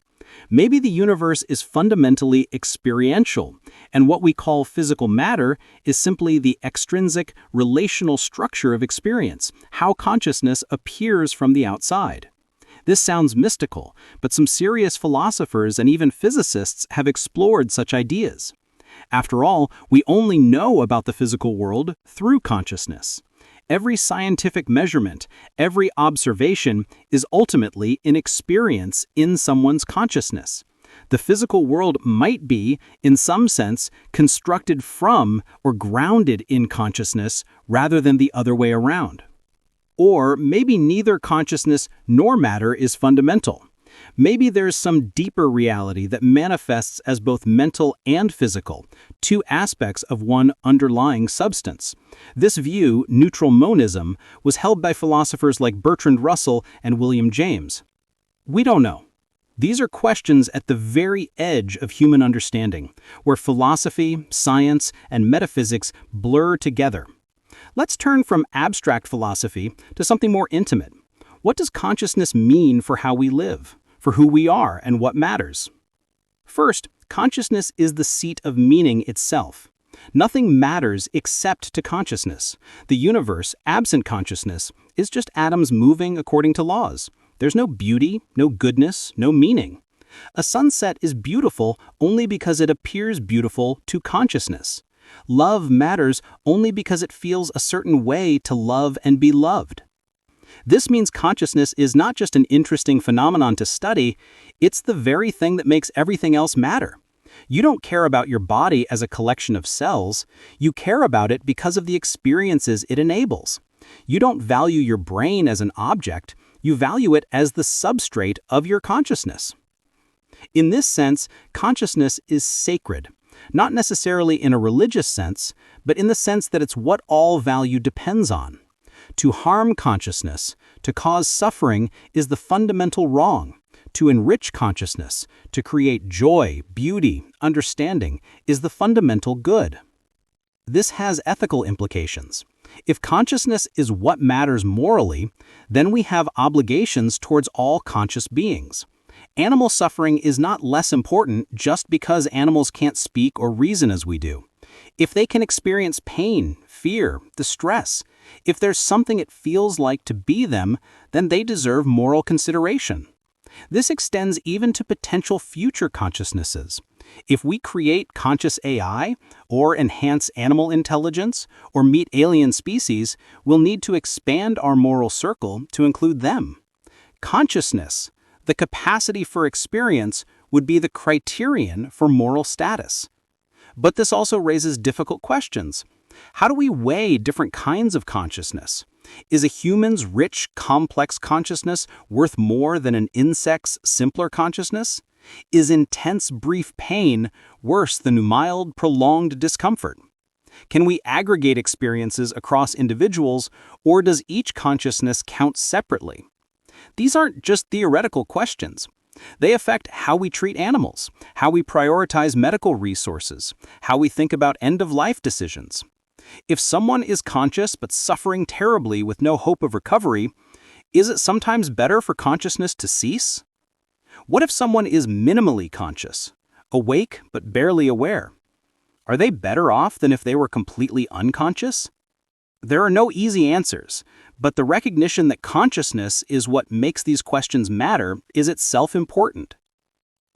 Maybe the universe is fundamentally experiential, and what we call physical matter is simply the extrinsic, relational structure of experience, how consciousness appears from the outside. This sounds mystical, but some serious philosophers and even physicists have explored such ideas. After all, we only know about the physical world through consciousness. Every scientific measurement, every observation is ultimately an experience in someone's consciousness. The physical world might be, in some sense, constructed from or grounded in consciousness rather than the other way around. Or maybe neither consciousness nor matter is fundamental. Maybe there's some deeper reality that manifests as both mental and physical, two aspects of one underlying substance. This view, neutral monism, was held by philosophers like Bertrand Russell and William James. We don't know. These are questions at the very edge of human understanding, where philosophy, science, and metaphysics blur together. Let's turn from abstract philosophy to something more intimate. What does consciousness mean for how we live, for who we are, and what matters? First, consciousness is the seat of meaning itself. Nothing matters except to consciousness. The universe, absent consciousness, is just atoms moving according to laws. There's no beauty, no goodness, no meaning. A sunset is beautiful only because it appears beautiful to consciousness. Love matters only because it feels a certain way to love and be loved. This means consciousness is not just an interesting phenomenon to study, it's the very thing that makes everything else matter. You don't care about your body as a collection of cells, you care about it because of the experiences it enables. You don't value your brain as an object, you value it as the substrate of your consciousness. In this sense, consciousness is sacred. Not necessarily in a religious sense, but in the sense that it's what all value depends on. To harm consciousness, to cause suffering, is the fundamental wrong. To enrich consciousness, to create joy, beauty, understanding, is the fundamental good. This has ethical implications. If consciousness is what matters morally, then we have obligations towards all conscious beings. Animal suffering is not less important just because animals can't speak or reason as we do. If they can experience pain, fear, distress, if there's something it feels like to be them, then they deserve moral consideration. This extends even to potential future consciousnesses. If we create conscious AI, or enhance animal intelligence, or meet alien species, we'll need to expand our moral circle to include them. Consciousness, the capacity for experience, would be the criterion for moral status. But this also raises difficult questions. How do we weigh different kinds of consciousness? Is a human's rich, complex consciousness worth more than an insect's simpler consciousness? Is intense, brief pain worse than mild, prolonged discomfort? Can we aggregate experiences across individuals, or does each consciousness count separately? These aren't just theoretical questions. They affect how we treat animals, how we prioritize medical resources, how we think about end-of-life decisions. If someone is conscious but suffering terribly with no hope of recovery, is it sometimes better for consciousness to cease? What if someone is minimally conscious, awake but barely aware? Are they better off than if they were completely unconscious? There are no easy answers, but the recognition that consciousness is what makes these questions matter is itself important.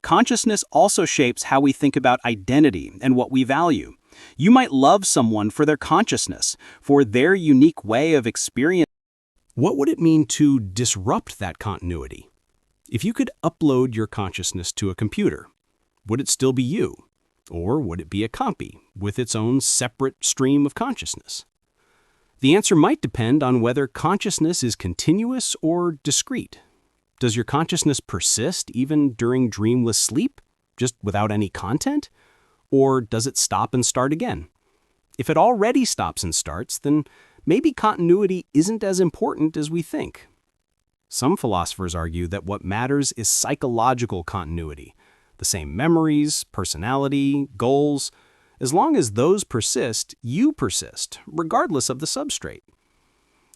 Consciousness also shapes how we think about identity and what we value. You might love someone for their consciousness, for their unique way of experiencing. What would it mean to disrupt that continuity? If you could upload your consciousness to a computer, would it still be you? Or would it be a copy with its own separate stream of consciousness? The answer might depend on whether consciousness is continuous or discrete. Does your consciousness persist even during dreamless sleep, just without any content? Or does it stop and start again? If it already stops and starts, then maybe continuity isn't as important as we think. Some philosophers argue that what matters is psychological continuity, the same memories, personality, goals. As long as those persist, you persist, regardless of the substrate.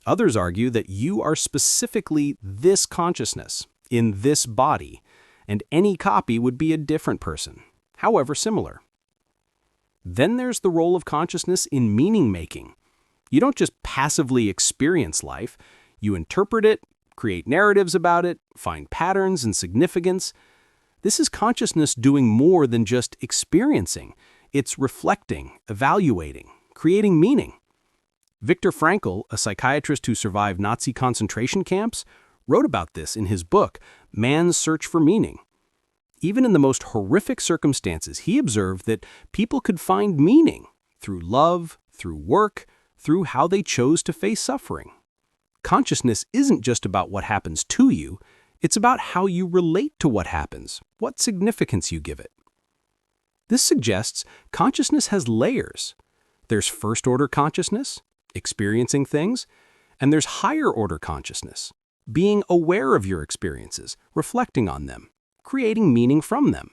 Others argue that you are specifically this consciousness, in this body, and any copy would be a different person, however similar. Then there's the role of consciousness in meaning-making. You don't just passively experience life, you interpret it, create narratives about it, find patterns and significance. This is consciousness doing more than just experiencing. It's reflecting, evaluating, creating meaning. Viktor Frankl, a psychiatrist who survived Nazi concentration camps, wrote about this in his book, Man's Search for Meaning. Even in the most horrific circumstances, he observed that people could find meaning through love, through work, through how they chose to face suffering. Consciousness isn't just about what happens to you, it's about how you relate to what happens, what significance you give it. This suggests consciousness has layers. There's first-order consciousness, experiencing things, and there's higher-order consciousness, being aware of your experiences, reflecting on them, creating meaning from them.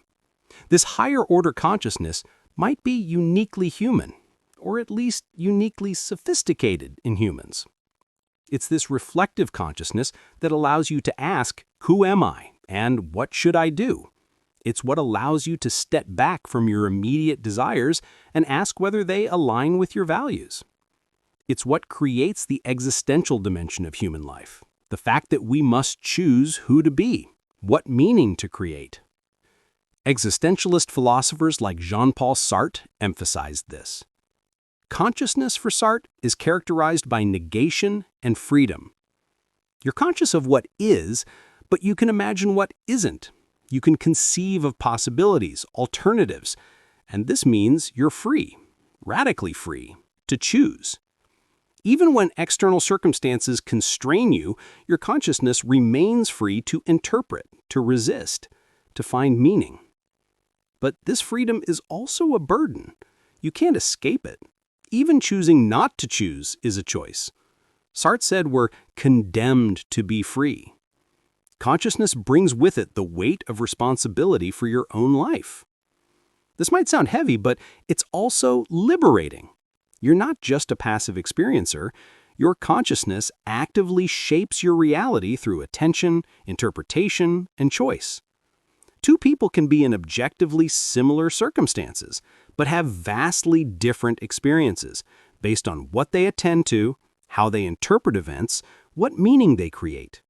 This higher-order consciousness might be uniquely human, or at least uniquely sophisticated in humans. It's this reflective consciousness that allows you to ask, who am I, and what should I do? It's what allows you to step back from your immediate desires and ask whether they align with your values. It's what creates the existential dimension of human life, the fact that we must choose who to be, what meaning to create. Existentialist philosophers like Jean-Paul Sartre emphasized this. Consciousness for Sartre is characterized by negation and freedom. You're conscious of what is, but you can imagine what isn't. You can conceive of possibilities, alternatives, and this means you're free, radically free, to choose. Even when external circumstances constrain you, your consciousness remains free to interpret, to resist, to find meaning. But this freedom is also a burden. You can't escape it. Even choosing not to choose is a choice. Sartre said we're condemned to be free. Consciousness brings with it the weight of responsibility for your own life. This might sound heavy, but it's also liberating. You're not just a passive experiencer. Your consciousness actively shapes your reality through attention, interpretation, and choice. Two people can be in objectively similar circumstances, but have vastly different experiences based on what they attend to, how they interpret events, what meaning they create.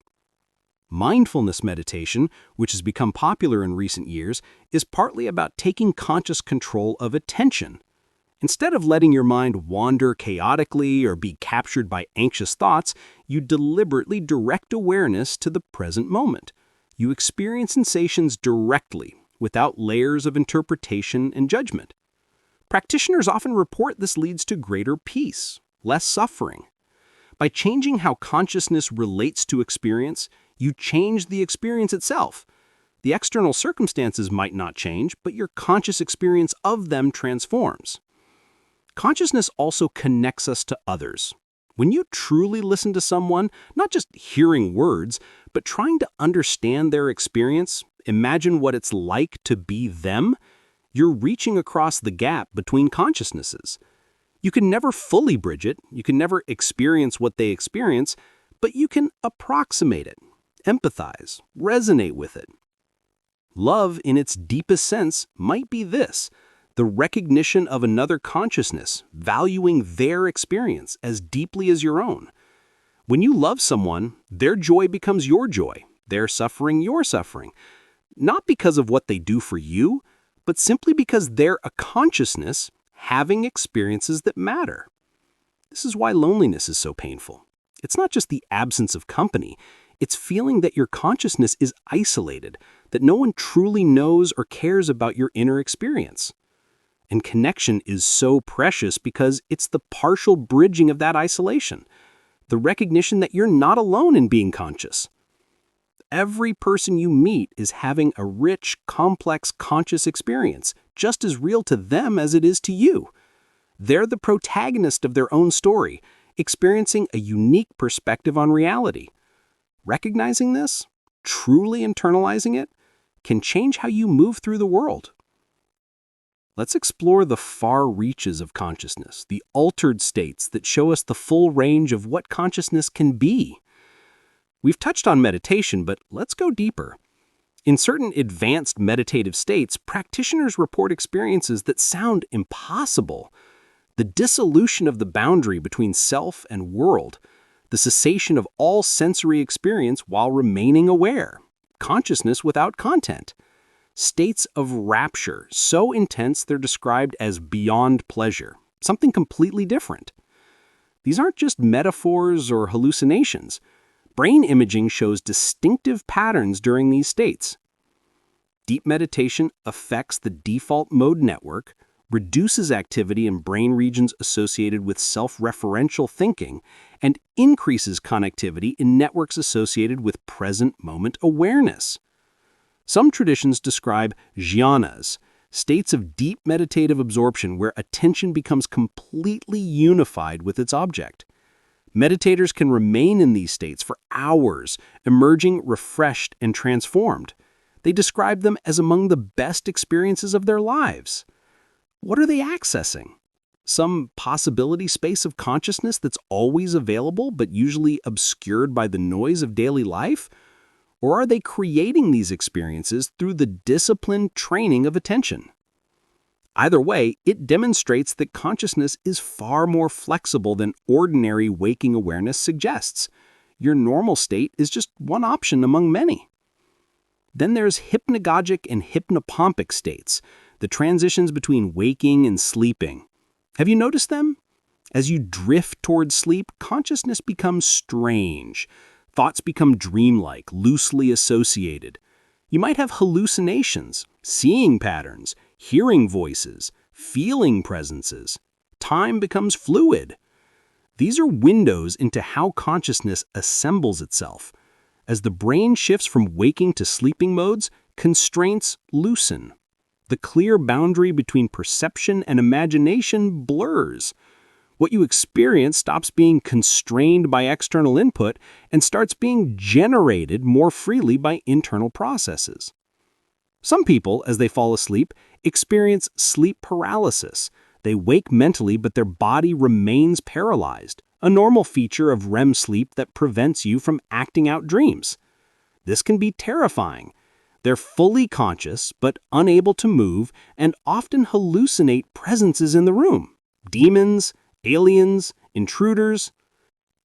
Mindfulness meditation, which has become popular in recent years, is partly about taking conscious control of attention. Instead of letting your mind wander chaotically or be captured by anxious thoughts, you deliberately direct awareness to the present moment. You experience sensations directly, without layers of interpretation and judgment. Practitioners often report this leads to greater peace, less suffering. By changing how consciousness relates to experience, you change the experience itself. The external circumstances might not change, but your conscious experience of them transforms. Consciousness also connects us to others. When you truly listen to someone, not just hearing words, but trying to understand their experience, imagine what it's like to be them, you're reaching across the gap between consciousnesses. You can never fully bridge it, you can never experience what they experience, but you can approximate it, empathize, resonate with it. Love, in its deepest sense, might be this: the recognition of another consciousness, valuing their experience as deeply as your own. When you love someone, their joy becomes your joy, their suffering your suffering. not because of what they do for you, but simply because they're a consciousness having experiences that matter. This is why loneliness is so painful. It's not just the absence of company, it's feeling that your consciousness is isolated, that no one truly knows or cares about your inner experience. And connection is so precious because it's the partial bridging of that isolation, the recognition that you're not alone in being conscious. Every person you meet is having a rich, complex, conscious experience, just as real to them as it is to you. They're the protagonist of their own story, experiencing a unique perspective on reality. Recognizing this, truly internalizing it, can change how you move through the world. Let's explore the far reaches of consciousness, the altered states that show us the full range of what consciousness can be. We've touched on meditation, but let's go deeper. In certain advanced meditative states, practitioners report experiences that sound impossible. The dissolution of the boundary between self and world, the cessation of all sensory experience while remaining aware, consciousness without content. States of rapture, so intense they're described as beyond pleasure, something completely different. These aren't just metaphors or hallucinations. Brain imaging shows distinctive patterns during these states. Deep meditation affects the default mode network, reduces activity in brain regions associated with self-referential thinking, and increases connectivity in networks associated with present moment awareness. Some traditions describe jhanas, states of deep meditative absorption where attention becomes completely unified with its object. Meditators can remain in these states for hours, emerging refreshed and transformed. They describe them as among the best experiences of their lives. What are they accessing? Some possibility space of consciousness that's always available but usually obscured by the noise of daily life? Or are they creating these experiences through the disciplined training of attention? Either way, it demonstrates that consciousness is far more flexible than ordinary waking awareness suggests. Your normal state is just one option among many. Then there's hypnagogic and hypnopompic states, the transitions between waking and sleeping. Have you noticed them? As you drift toward sleep, consciousness becomes strange. Thoughts become dreamlike, loosely associated. You might have hallucinations, seeing patterns, hearing voices, feeling presences. Time becomes fluid. These are windows into how consciousness assembles itself. As the brain shifts from waking to sleeping modes, constraints loosen. The clear boundary between perception and imagination blurs. What you experience stops being constrained by external input and starts being generated more freely by internal processes. Some people, as they fall asleep, experience sleep paralysis. They wake mentally, but their body remains paralyzed, a normal feature of REM sleep that prevents you from acting out dreams. This can be terrifying. They're fully conscious, but unable to move, and often hallucinate presences in the room. Demons, aliens, intruders.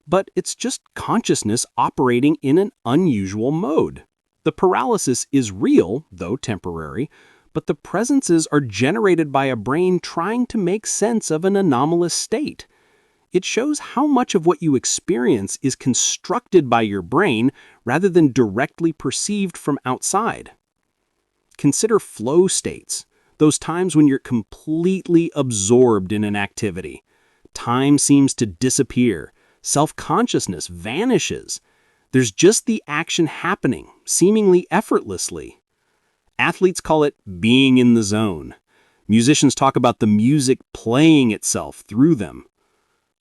But it's just consciousness operating in an unusual mode. The paralysis is real, though temporary, but the presences are generated by a brain trying to make sense of an anomalous state. It shows how much of what you experience is constructed by your brain rather than directly perceived from outside. Consider flow states, those times when you're completely absorbed in an activity. Time seems to disappear. Self-consciousness vanishes. There's just the action happening, seemingly effortlessly. Athletes call it being in the zone. Musicians talk about the music playing itself through them.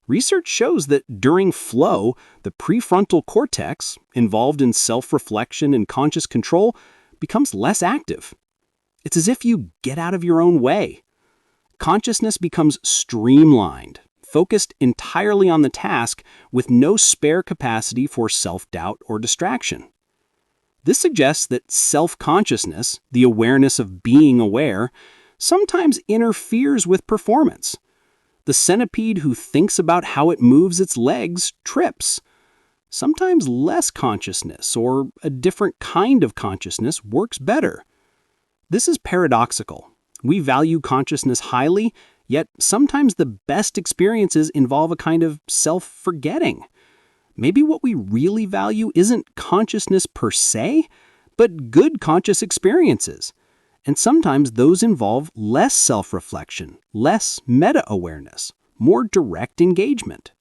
Research shows that during flow, the prefrontal cortex, involved in self-reflection and conscious control, becomes less active. It's as if you get out of your own way. Consciousness becomes streamlined, focused entirely on the task with no spare capacity for self-doubt or distraction. This suggests that self-consciousness, the awareness of being aware, sometimes interferes with performance. The centipede who thinks about how it moves its legs trips. sometimes less consciousness or a different kind of consciousness works better. This is paradoxical. We value consciousness highly, yet sometimes the best experiences involve a kind of self-forgetting. Maybe what we really value isn't consciousness per se, but good conscious experiences. And sometimes those involve less self-reflection, less meta-awareness, more direct engagement.